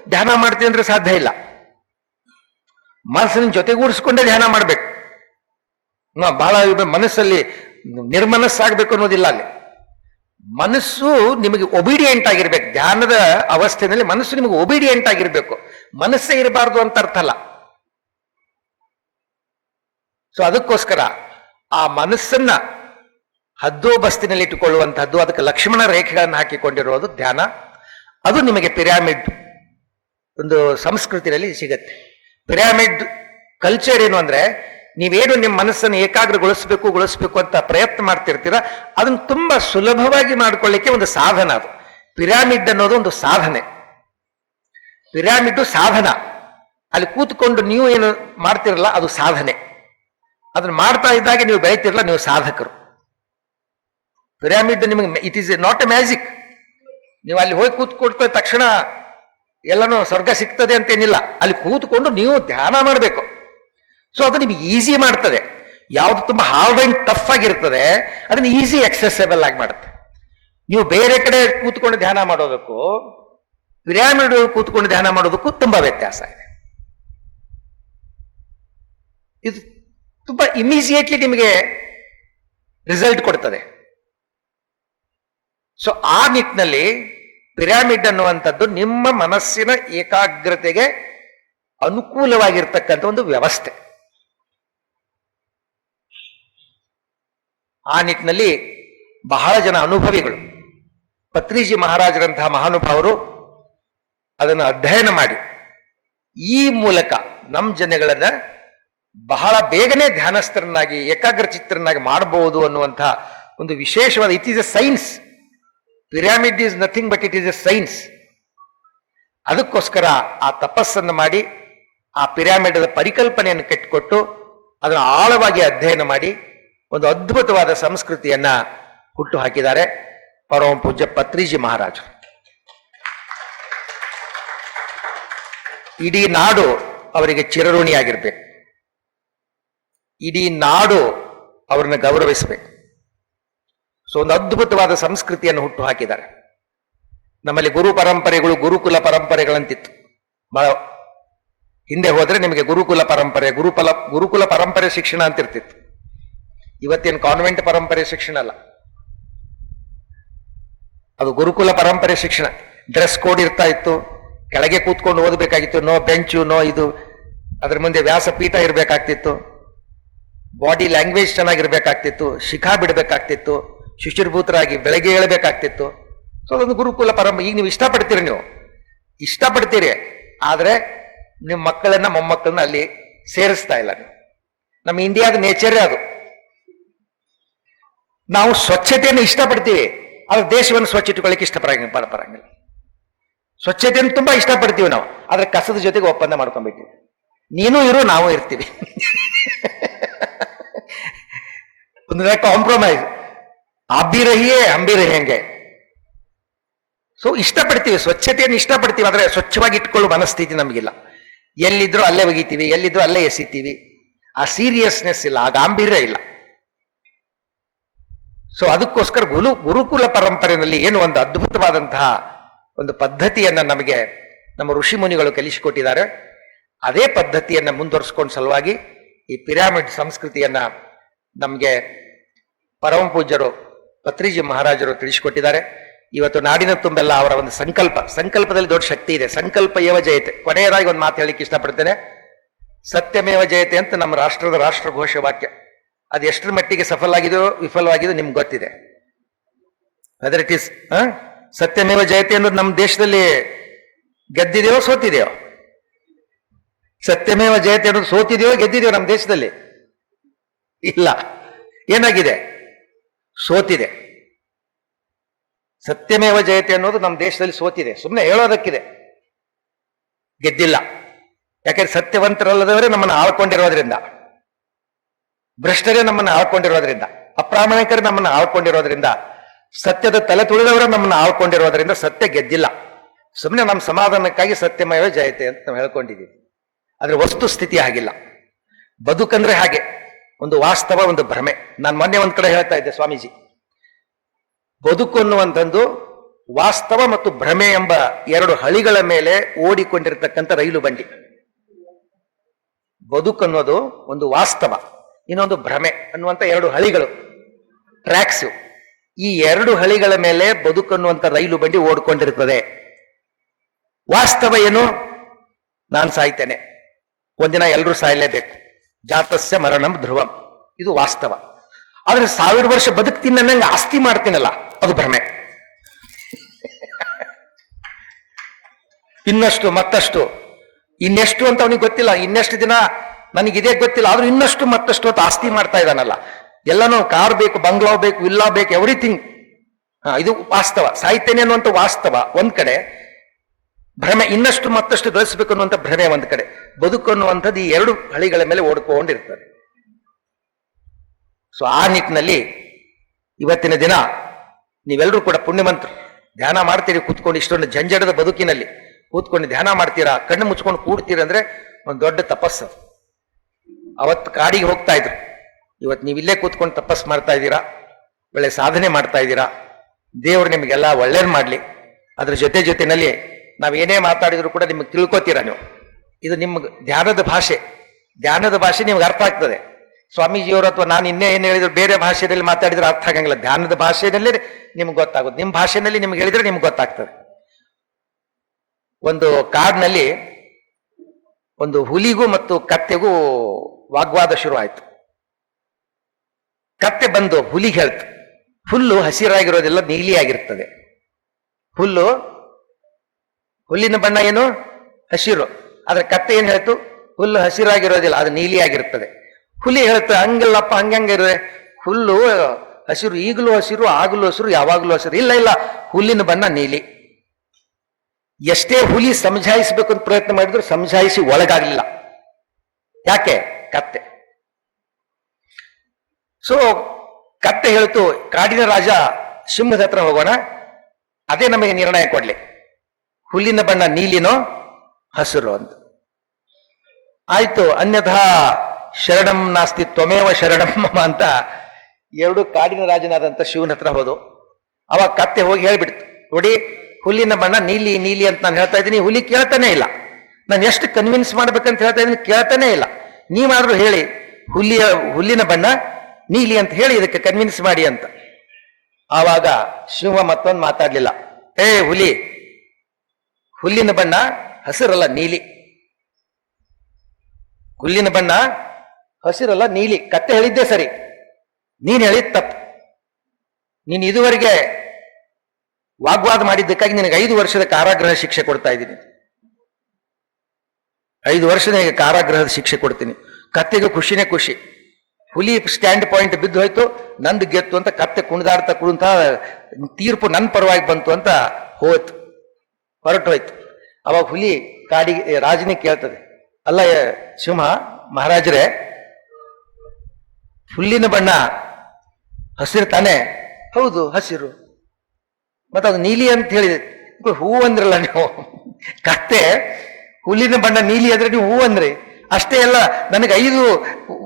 ಧ್ಯಾನ ಮಾಡ್ತೀನಿ ಅಂದ್ರೆ ಸಾಧ್ಯ ಇಲ್ಲ. ಮನಸ್ಸನ್ನು ಜೊತೆಗೂಡಿಸ್ಕೊಂಡೇ ಧ್ಯಾನ ಮಾಡ್ಬೇಕು. ಬಹಳ ಮನಸ್ಸಲ್ಲಿ ನಿರ್ಮನಸ್ಸಾಗಬೇಕು ಅನ್ನೋದಿಲ್ಲ. ಅಲ್ಲಿ ಮನಸ್ಸು ನಿಮಗೆ ಒಬಿಡಿಯೆಂಟ್ ಆಗಿರ್ಬೇಕು. ಧ್ಯಾನದ ಅವಸ್ಥೆಯಲ್ಲಿ ಮನಸ್ಸು ನಿಮಗೆ ಒಬಿಡಿಯೆಂಟ್ ಆಗಿರ್ಬೇಕು. ಮನಸ್ಸೇ ಇರಬಾರ್ದು ಅಂತ ಅರ್ಥ ಅಲ್ಲ. ಸೊ ಅದಕ್ಕೋಸ್ಕರ ಆ ಮನಸ್ಸನ್ನ ಹದ್ದೋಬಸ್ತಿನಲ್ಲಿ ಇಟ್ಟುಕೊಳ್ಳುವಂತಹದ್ದು, ಅದಕ್ಕೆ ಲಕ್ಷ್ಮಣ ರೇಖೆಗಳನ್ನು ಹಾಕಿಕೊಂಡಿರೋದು ಧ್ಯಾನ. ಅದು ನಿಮಗೆ ಪಿರಾಮಿಡ್ ಒಂದು ಸಂಸ್ಕೃತಿಯಲ್ಲಿ ಸಿಗತ್ತೆ. ಪಿರಾಮಿಡ್ ಕಲ್ಚರ್ ಏನು ಅಂದ್ರೆ, ನೀವೇನು ನಿಮ್ಮ ಮನಸ್ಸನ್ನು ಏಕಾಗ್ರಗೊಳಿಸ್ಬೇಕು ಅಂತ ಪ್ರಯತ್ನ ಮಾಡ್ತಿರ್ತೀರ, ಅದನ್ನು ತುಂಬಾ ಸುಲಭವಾಗಿ ಮಾಡ್ಕೊಳ್ಳಿಕ್ಕೆ ಒಂದು ಸಾಧನ. ಅದು ಪಿರಾಮಿಡ್ ಅನ್ನೋದು ಒಂದು ಸಾಧನೆ. ಪಿರಾಮಿಡ್ ಸಾಧನ. ಅಲ್ಲಿ ಕೂತ್ಕೊಂಡು ನೀವು ಏನು ಮಾಡ್ತಿರಲ್ಲ ಅದು ಸಾಧನೆ. ಅದನ್ನ ಮಾಡ್ತಾ ಇದ್ದಾಗ ನೀವು ಬೆಳೀತಿರಲ್ಲ, ನೀವು ಸಾಧಕರು. ಪಿರಾಮಿಡ್ ನಿಮಗೆ it is not A magic. ನೀವು ಅಲ್ಲಿ ಹೋಗಿ ಕೂತ್ಕೊಡ್ತ ತಕ್ಷಣ ಎಲ್ಲನೂ ಸ್ವರ್ಗ ಸಿಗ್ತದೆ ಅಂತೇನಿಲ್ಲ. ಅಲ್ಲಿ ಕೂತ್ಕೊಂಡು ನೀವು ಧ್ಯಾನ ಮಾಡಬೇಕು. ಸೊ ಅದು ನಿಮ್ಗೆ ಈಸಿ ಮಾಡ್ತದೆ. ಯಾವುದು ತುಂಬಾ ಹಾರ್ಡ್ ಅಂಡ್ ಟಫ್ ಆಗಿರ್ತದೆ ಅದನ್ನ ಈಸಿ ಎಕ್ಸೆಸಬಲ್ ಆಗಿ ಮಾಡುತ್ತೆ. ನೀವು ಬೇರೆ ಕಡೆ ಕೂತ್ಕೊಂಡು ಧ್ಯಾನ ಮಾಡೋದಕ್ಕೂ ಪಿರಾಮಿಡ್ ಕೂತ್ಕೊಂಡು ಧ್ಯಾನ ಮಾಡೋದಕ್ಕೂ ತುಂಬಾ ವ್ಯತ್ಯಾಸ ಇದೆ. ಇದು ತುಂಬಾ ಇಮಿಡಿಯೇಟ್ಲಿ ನಿಮಗೆ ರಿಸಲ್ಟ್ ಕೊಡ್ತದೆ. ಸೊ ಆ ನಿಟ್ಟಿನಲ್ಲಿ ಪಿರಾಮಿಡ್ ಅನ್ನುವಂಥದ್ದು ನಿಮ್ಮ ಮನಸ್ಸಿನ ಏಕಾಗ್ರತೆಗೆ ಅನುಕೂಲವಾಗಿರ್ತಕ್ಕಂಥ ಒಂದು ವ್ಯವಸ್ಥೆ. ಆ ನಿಟ್ಟಿನಲ್ಲಿ ಬಹಳ ಜನ ಅನುಭವಿಗಳು, ಪತ್ರಿಜಿ ಮಹಾರಾಜರಂತಹ ಮಹಾನುಭಾವರು ಅದನ್ನು ಅಧ್ಯಯನ ಮಾಡಿ ಈ ಮೂಲಕ ನಮ್ಮ ಜನಗಳನ್ನ ಬಹಳ ಬೇಗನೆ ಧ್ಯಾನಸ್ಥರನ್ನಾಗಿ ಏಕಾಗ್ರಚಿತ್ತರನ್ನಾಗಿ ಮಾಡಬಹುದು ಅನ್ನುವಂತಹ ಒಂದು ವಿಶೇಷವಾದ, it is A science. Pyramid is nothing but it is A science. ಅದಕ್ಕೋಸ್ಕರ ಆ ತಪಸ್ಸನ್ನು ಮಾಡಿ ಆ ಪಿರಾಮಿಡ್ ಪರಿಕಲ್ಪನೆಯನ್ನು ಕಟ್ಟಿಕೊಟ್ಟು ಅದನ್ನು ಆಳವಾಗಿ ಅಧ್ಯಯನ ಮಾಡಿ ಒಂದು ಅದ್ಭುತವಾದ ಸಂಸ್ಕೃತಿಯನ್ನ ಹುಟ್ಟು ಹಾಕಿದ್ದಾರೆ ಪರಮ ಪೂಜ್ಯ ಪತ್ರಿಜಿ ಮಹಾರಾಜರು. ಇಡೀ ನಾಡು ಅವರಿಗೆ ಚಿರಋಣಿಯಾಗಿರ್ಬೇಕು. ಇಡೀ ನಾಡು ಅವರನ್ನು ಗೌರವಿಸಬೇಕು. ಸೊ ಒಂದು ಅದ್ಭುತವಾದ ಸಂಸ್ಕೃತಿಯನ್ನು ಹುಟ್ಟು ಹಾಕಿದ್ದಾರೆ. ನಮ್ಮಲ್ಲಿ ಗುರು ಪರಂಪರೆಗಳು, ಗುರುಕುಲ ಪರಂಪರೆಗಳಂತಿತ್ತು. ಬಹಳ ಹಿಂದೆ ಹೋದ್ರೆ ನಿಮಗೆ ಗುರುಕುಲ ಪರಂಪರೆ, ಗುರುಕುಲ ಪರಂಪರೆ ಶಿಕ್ಷಣ ಅಂತಿರ್ತಿತ್ತು. ಇವತ್ತೇನು ಕಾನ್ವೆಂಟ್ ಪರಂಪರೆ ಶಿಕ್ಷಣ ಅಲ್ಲ, ಅದು ಗುರುಕುಲ ಪರಂಪರೆ ಶಿಕ್ಷಣ. ಡ್ರೆಸ್ ಕೋಡ್ ಇರ್ತಾ ಇತ್ತು, ಕೆಳಗೆ ಕೂತ್ಕೊಂಡು ಓದಬೇಕಾಗಿತ್ತು, ನೋ ಬೆಂಚು, ನೋ ಇದು, ಅದ್ರ ಮುಂದೆ ವ್ಯಾಸಪೀಠ ಇರಬೇಕಾಗ್ತಿತ್ತು, ಬಾಡಿ ಲ್ಯಾಂಗ್ವೇಜ್ ಚೆನ್ನಾಗಿರ್ಬೇಕಾಗ್ತಿತ್ತು, ಶಿಖಾ ಬಿಡಬೇಕಾಗ್ತಿತ್ತು, ಶುಚಿರ್ಭೂತರಾಗಿ ಬೆಳಗ್ಗೆ ಹೇಳಬೇಕಾಗ್ತಿತ್ತು. ಸೊ ಅದೊಂದು ಗುರುಕುಲ ಪರಂಪರೆ. ಈಗ ನೀವು ಇಷ್ಟಪಡ್ತೀರಿ, ನೀವು ಇಷ್ಟಪಡ್ತೀರಿ, ಆದ್ರೆ ನಿಮ್ಮ ಮಕ್ಕಳನ್ನ ಮೊಮ್ಮಕ್ಕಳನ್ನ ಅಲ್ಲಿ ಸೇರಿಸ್ತಾ ಇಲ್ಲ ನೀವು. ನಮ್ಮ ಇಂಡಿಯಾದ ನೇಚರೇ ಅದು. ನಾವು ಸ್ವಚ್ಛತೆಯನ್ನು ಇಷ್ಟಪಡ್ತೀವಿ, ಆದ್ರೆ ದೇಶವನ್ನು ಸ್ವಚ್ಛ ಇಟ್ಟುಕೊಳ್ಳಿಕ್ಕೆ ಇಷ್ಟಪಡಂಗಿಲ್ಲ. ಸ್ವಚ್ಛತೆಯನ್ನು ತುಂಬಾ ಇಷ್ಟಪಡ್ತೀವಿ ನಾವು, ಆದ್ರೆ ಕಸದ ಜೊತೆಗೆ ಒಪ್ಪಂದ ಮಾಡ್ಕೊಂಡ್ಬಿಟ್ಟಿವಿ. ನೀನು ಇರು, ನಾವು ಇರ್ತೀವಿ. ಒಂದು ಕಾಂಪ್ರಮೈಸ್, ಅಬ್ಬಿ ರಹಿಯೇ ಅಂಬಿ ರಹಿಯಂಗೆ. ಸೊ ಇಷ್ಟಪಡ್ತೀವಿ, ಸ್ವಚ್ಛತೆಯನ್ನು ಇಷ್ಟಪಡ್ತೀವಿ, ಆದ್ರೆ ಸ್ವಚ್ಛವಾಗಿ ಇಟ್ಕೊಳ್ಳುವ ಮನಸ್ಥಿತಿ ನಮಗಿಲ್ಲ. ಎಲ್ಲಿದ್ರು ಅಲ್ಲೇ ಒಗಿತೀವಿ, ಎಲ್ಲಿದ್ರು ಅಲ್ಲೇ ಎಸಿತೀವಿ. ಆ ಸೀರಿಯಸ್ನೆಸ್ ಇಲ್ಲ, ಆ ಗಾಂಭೀರ್ಯ ಇಲ್ಲ. ಸೊ ಅದಕ್ಕೋಸ್ಕರ ಗುರುಕುಲ ಪರಂಪರೆಯಲ್ಲಿ ಏನು ಒಂದು ಅದ್ಭುತವಾದಂತಹ ಒಂದು ಪದ್ಧತಿಯನ್ನ ನಮಗೆ ನಮ್ಮ ಋಷಿ ಮುನಿಗಳು ಕಲಿಸಿಕೊಟ್ಟಿದ್ದಾರೆ. ಅದೇ ಪದ್ಧತಿಯನ್ನ ಮುಂದುವರಿಸಿಕೊಂಡ ಸಲುವಾಗಿ ಈ ಪಿರಾಮಿಡ್ ಸಂಸ್ಕೃತಿಯನ್ನ ನಮಗೆ ಪರಮ ಪೂಜ್ಯರು ಪತ್ರಿಜಿ ಮಹಾರಾಜರು ತಿಳಿಸಿಕೊಟ್ಟಿದ್ದಾರೆ. ಇವತ್ತು ನಾಡಿನ ತುಂಬೆಲ್ಲ ಅವರ ಒಂದು ಸಂಕಲ್ಪದಲ್ಲಿ ದೊಡ್ಡ ಶಕ್ತಿ ಇದೆ. ಸಂಕಲ್ಪ ಏವ ಜಯತೆ. ಕೊನೆಯದಾಗಿ ಒಂದು ಮಾತು ಹೇಳಿಕ್ಕೆ ಇಷ್ಟಪಡ್ತೇನೆ. ಸತ್ಯಮೇವ ಜಯತೆ ಅಂತ ನಮ್ಮ ರಾಷ್ಟ್ರದ ರಾಷ್ಟ್ರ ಘೋಷ ವಾಕ್ಯ. ಅದು ಎಷ್ಟರ ಮಟ್ಟಿಗೆ ಸಫಲವಾಗಿದೆಯೋ ವಿಫಲವಾಗಿದೆಯೋ ನಿಮ್ಗೆ ಗೊತ್ತಿದೆ. ವೆದರ್ ಇಟ್ ಈಸ್ ಸತ್ಯಮೇವ ಜಯತೆ ಅನ್ನೋದು ನಮ್ಮ ದೇಶದಲ್ಲಿ ಗೆದ್ದಿದೆಯೋ ಸೋತಿದೆಯೋ? ಸತ್ಯಮೇವ ಜಯತೆ ಅನ್ನೋದು ಸೋತಿದೆಯೋ ಗೆದ್ದಿದೆಯೋ ನಮ್ಮ ದೇಶದಲ್ಲಿ? ಇಲ್ಲ. ಏನಾಗಿದೆ? ಸೋತಿದೆ. ಸತ್ಯಮೇವ ಜಯತೆ ಅನ್ನೋದು ನಮ್ಮ ದೇಶದಲ್ಲಿ ಸೋತಿದೆ. ಸುಮ್ಮನೆ ಹೇಳೋದಕ್ಕಿದೆ, ಗೆದ್ದಿಲ್ಲ. ಯಾಕೆಂದ್ರೆ ಸತ್ಯವಂತರಲ್ಲದವರೇ ನಮ್ಮನ್ನು ಆಳ್ಕೊಂಡಿರೋದ್ರಿಂದ, ಭ್ರಷ್ಟರೇ ನಮ್ಮನ್ನು ಆಳ್ಕೊಂಡಿರೋದ್ರಿಂದ, ಅಪ್ರಾಮಾಣಿಕರೇ ನಮ್ಮನ್ನು ಆಳ್ಕೊಂಡಿರೋದ್ರಿಂದ, ಸತ್ಯದ ತಲೆ ತುಳಿದವರೇ ನಮ್ಮನ್ನು ಆಳ್ಕೊಂಡಿರೋದ್ರಿಂದ ಸತ್ಯ ಗೆದ್ದಿಲ್ಲ. ಸುಮ್ಮನೆ ನಮ್ಮ ಸಮಾಧಾನಕ್ಕಾಗಿ ಸತ್ಯಮೇವ ಜಯತೆ ಅಂತ ನಾವು ಹೇಳ್ಕೊಂಡಿದ್ದೀವಿ. ಆದ್ರೆ ವಸ್ತು ಸ್ಥಿತಿ ಆಗಿಲ್ಲ. ಬದುಕಂದ್ರೆ ಹಾಗೆ, ಒಂದು ವಾಸ್ತವ, ಒಂದು ಭ್ರಮೆ. ನಾನು ಮೊನ್ನೆ ಒಂದ್ ಕಡೆ ಹೇಳ್ತಾ ಇದ್ದೆ, ಸ್ವಾಮೀಜಿ, ಬದುಕು ಅನ್ನುವಂಥದ್ದು ವಾಸ್ತವ ಮತ್ತು ಭ್ರಮೆ ಎಂಬ ಎರಡು ಹಳಿಗಳ ಮೇಲೆ ಓಡಿಕೊಂಡಿರ್ತಕ್ಕಂಥ ರೈಲು ಬಂಡಿ. ಬದುಕು ಅನ್ನೋದು ಒಂದು ವಾಸ್ತವ, ಇನ್ನೊಂದು ಭ್ರಮೆ ಅನ್ನುವಂಥ ಎರಡು ಹಳಿಗಳು, ಟ್ರ್ಯಾಕ್ಸ್. ಈ ಎರಡು ಹಳಿಗಳ ಮೇಲೆ ಬದುಕು ಅನ್ನುವಂಥ ರೈಲು ಬಂಡಿ ಓಡ್ಕೊಂಡಿರ್ತದೆ. ವಾಸ್ತವ ಏನು? ನಾನು ಸಾಯ್ತೇನೆ, ಒಂದಿನ ಎಲ್ಲರೂ ಸಾಯಲೇಬೇಕು. ಜಾತಸ್ಯ ಮರಣಂ ಧ್ರುವಂ, ಇದು ವಾಸ್ತವ. ಆದ್ರೆ 1000 ವರ್ಷ ಬದುಕ್ತೀನಿ ನಂಗೆ ಆಸ್ತಿ ಮಾಡ್ತೀನಲ್ಲ, ಅದು ಭ್ರಮೆ. ಇನ್ನಷ್ಟು ಮತ್ತಷ್ಟು ಇನ್ನೆಷ್ಟು ಅಂತ ಅವನಿಗೆ ಗೊತ್ತಿಲ್ಲ, ಇನ್ನೆಷ್ಟು ದಿನ ನನಗಿದೇ ಗೊತ್ತಿಲ್ಲ, ಆದ್ರೂ ಇನ್ನಷ್ಟು ಮತ್ತಷ್ಟು ಅಂತ ಆಸ್ತಿ ಮಾಡ್ತಾ ಇದ್ದಾನಲ್ಲ. ಎಲ್ಲನೂ ಕಾರ್ ಬೇಕು, ಬಂಗ್ಲಾ ಬೇಕು, ವಿಲ್ಲಾ ಬೇಕು, ಎವ್ರಿಥಿಂಗ್. ಇದು ವಾಸ್ತವ. ಸಾಹಿತ್ಯನೇ ಅನ್ನುವಂಥ ವಾಸ್ತವ ಒಂದ್ ಕಡೆ, ಭ್ರಮೆ ಇನ್ನಷ್ಟು ಮತ್ತಷ್ಟು ಗಳಿಸ್ಬೇಕು ಅನ್ನುವಂಥ ಭ್ರಮೆ ಒಂದ್ ಕಡೆ. ಬದುಕು ಅನ್ನುವಂಥದ್ದು ಈ ಎರಡು ಹಳಿಗಳ ಮೇಲೆ ಓಡ್ಕೊಂಡಿರ್ತದೆ. ಸೊ ಆ ನಿಟ್ಟಿನಲ್ಲಿ ಇವತ್ತಿನ ದಿನ ನೀವೆಲ್ಲರೂ ಕೂಡ ಪುಣ್ಯವಂತರು. ಧ್ಯಾನ ಮಾಡ್ತೀರಿ ಕೂತ್ಕೊಂಡು, ಇಷ್ಟೊಂದು ಜಂಜಡದ ಬದುಕಿನಲ್ಲಿ ಕೂತ್ಕೊಂಡು ಧ್ಯಾನ ಮಾಡ್ತೀರಾ, ಕಣ್ಣು ಮುಚ್ಕೊಂಡು ಕೂಡ್ತೀರ ಅಂದ್ರೆ ಒಂದು ದೊಡ್ಡ ತಪಸ್ಸು. ಅವತ್ತು ಕಾಡಿಗೆ ಹೋಗ್ತಾ ಇದ್ರು, ಇವತ್ತು ನೀವು ಇಲ್ಲೇ ಕೂತ್ಕೊಂಡು ತಪಸ್ಸು ಮಾಡ್ತಾ ಇದ್ದೀರಾ, ಒಳ್ಳೆ ಸಾಧನೆ ಮಾಡ್ತಾ ಇದ್ದೀರಾ. ದೇವರು ನಿಮಗೆಲ್ಲ ಒಳ್ಳೇದು ಮಾಡಲಿ. ಅದ್ರ ಜೊತೆನಲ್ಲಿ ನಾವೇನೇ ಮಾತಾಡಿದ್ರು ಕೂಡ ನಿಮಗೆ ತಿಳ್ಕೊತೀರಾ ನೀವು. ಇದು ನಿಮ್ಗೆ ಧ್ಯಾನದ ಭಾಷೆ, ಧ್ಯಾನದ ಭಾಷೆ ನಿಮ್ಗೆ ಅರ್ಥ ಆಗ್ತದೆ. ಸ್ವಾಮೀಜಿಯವರು ಅಥವಾ ನಾನು ಇನ್ನೇ ಏನು ಹೇಳಿದ್ರು ಬೇರೆ ಭಾಷೆಯಲ್ಲಿ ಮಾತಾಡಿದ್ರೆ ಅರ್ಥ ಆಗಂಗಿಲ್ಲ. ಧ್ಯಾನದ ಭಾಷೆಯಲ್ಲಿ ನಿಮ್ಗೆ ಗೊತ್ತಾಗುತ್ತೆ, ನಿಮ್ಮ ಭಾಷೆಯಲ್ಲಿ ನಿಮ್ಗೆ ಹೇಳಿದ್ರೆ ನಿಮ್ಗೆ ಗೊತ್ತಾಗ್ತದೆ. ಒಂದು ಕಾಡಿನಲ್ಲಿ ಒಂದು ಹುಲಿಗೂ ಮತ್ತು ಕತ್ತೆಗೂ ವಾಗ್ವಾದ ಶುರು ಆಯ್ತು. ಕತ್ತೆ ಬಂದು ಹುಲಿಗೆ ಹೇಳ್ತು, ಹುಲ್ಲು ಹಸಿರಾಗಿರೋದೆಲ್ಲ ನೀಲಿಯಾಗಿರ್ತದೆ. ಹುಲ್ಲಿನ ಬಣ್ಣ ಏನು? ಹಸಿರು. ಆದ್ರೆ ಕತ್ತೆ ಏನ್ ಹೇಳ್ತು? ಹುಲ್ಲು ಹಸಿರಾಗಿರೋದಿಲ್ಲ, ಅದು ನೀಲಿಯಾಗಿರ್ತದೆ. ಹುಲಿ ಹೇಳ್ತು, ಹಂಗಿಲ್ಲಪ್ಪ, ಹಂಗಿರುತ್ತೆ, ಹುಲ್ಲು ಹಸಿರು, ಈಗಲೂ ಹಸಿರು, ಆಗಲೂ ಹಸಿರು, ಯಾವಾಗಲೂ ಹಸಿರು. ಇಲ್ಲ, ಹುಲ್ಲಿನ ಬಣ್ಣ ನೀಲಿ. ಎಷ್ಟೇ ಹುಲಿ ಸಮಜಾಯಿಸಬೇಕು ಅಂತ ಪ್ರಯತ್ನ ಮಾಡಿದ್ರು ಸಮಜಾಯಿಸಿ ಒಳಗಾಗಲಿಲ್ಲ. ಯಾಕೆ? ಕತ್ತೆ. ಸೊ ಕತ್ತೆ ಹೇಳ್ತು, ಕಾಡಿನ ರಾಜ ಸಿಂಹದ ಹತ್ರ ಹೋಗೋಣ, ಅದೇ ನಮಗೆ ನಿರ್ಣಯ ಕೊಡ್ಲಿ, ಹುಲ್ಲಿನ ಬಣ್ಣ ನೀಲಿನೋ ಹಸಿರು ಅಂತ. ಆಯ್ತು, ಅನ್ಯಥಾ ಶರಣಂ ನಾಸ್ತಿ ತ್ವಮೇವ ಶರಣಂ ಮಮ ಅಂತ ಎರಡು ಕಾಡಿನ ರಾಜನಾದಂತ ಶಿವನ ಹತ್ರ ಹೋದು. ಅವಾಗ ಕತ್ತೆ ಹೋಗಿ ಹೇಳ್ಬಿಡ್ತು, ನೋಡಿ ಹುಲ್ಲಿನ ಬಣ್ಣ ನೀಲಿ ನೀಲಿ ಅಂತ ನಾನು ಹೇಳ್ತಾ ಇದ್ದೀನಿ, ಹುಲಿ ಕೇಳ್ತಾನೆ ಇಲ್ಲ. ನಾನು ಎಷ್ಟು ಕನ್ವಿನ್ಸ್ ಮಾಡ್ಬೇಕಂತ ಹೇಳ್ತಾ ಇದ್ದೀನಿ, ಕೇಳ್ತಾನೆ ಇಲ್ಲ. ನೀವಾದ್ರೂ ಹೇಳಿ ಹುಲ್ಲಿನ ಬಣ್ಣ ನೀಲಿ ಅಂತ ಹೇಳಿ ಇದಕ್ಕೆ ಕನ್ವಿನ್ಸ್ ಮಾಡಿ ಅಂತ. ಆವಾಗ ಶಿವ ಮತ್ತೊಂದು ಮಾತಾಡ್ಲಿಲ್ಲ. ಹುಲ್ಲಿನ ಬಣ್ಣ ಹಸಿರಲ್ಲ ನೀಲಿ, ಹುಲ್ಲಿನ ಬಣ್ಣ ಹಸಿರಲ್ಲ ನೀಲಿ. ಕತ್ತೆ ಹೇಳಿದ್ದೆ ಸರಿ, ನೀನ್ ಹೇಳಿದ್ ತಪ್ಪು. ನೀನ್ ಇದುವರೆಗೆ ವಾಗ್ವಾದ ಮಾಡಿದ್ದಕ್ಕಾಗಿ ನಿನಗೆ 5 ವರ್ಷದ ಕಾರಾಗೃಹ ಶಿಕ್ಷೆ ಕೊಡ್ತಾ ಇದ್ದೀನಿ. 5 ವರ್ಷದ ಕಾರಾಗೃಹದ ಶಿಕ್ಷೆ ಕೊಡ್ತೀನಿ. ಕತ್ತೆಗೆ ಖುಷಿನೇ ಖುಷಿ. ಹುಲಿ ಸ್ಟ್ಯಾಂಡ್ ಪಾಯಿಂಟ್ ಬಿದ್ದು ಹೋಯ್ತು, ನಂದು ಗೆತ್ತು ಅಂತ ಕತ್ತೆ ಕುಣಿದಾಡ್ತಾ ಕುಣಿತ ತೀರ್ಪು ನನ್ನ ಪರವಾಗಿ ಬಂತು ಅಂತ ಹೋಯ್ತು, ಹೊರಟೋಯ್ತು. ಅವಾಗ ಹುಲಿ ಕಾಡಿಗೆ ರಾಜನೇ ಕೇಳ್ತದೆ, ಅಲ್ಲ ಸಿಂಹ ಮಹಾರಾಜರೇ, ಹುಲ್ಲಿನ ಬಣ್ಣ ಹಸಿರು ತಾನೆ? ಹೌದು ಹಸಿರು. ಮತ್ತೆ ಅದು ನೀಲಿ ಅಂತ ಹೇಳಿದೆ, ಹೂ ಅಂದ್ರಲ್ಲ ನೀವು. ಕತ್ತೆ ಹುಲ್ಲಿನ ಬಣ್ಣ ನೀಲಿ ಅಂದ್ರೆ ನೀವು ಹೂ ಅಂದ್ರಿ ಅಷ್ಟೇ ಅಲ್ಲ, ನನಗೆ 5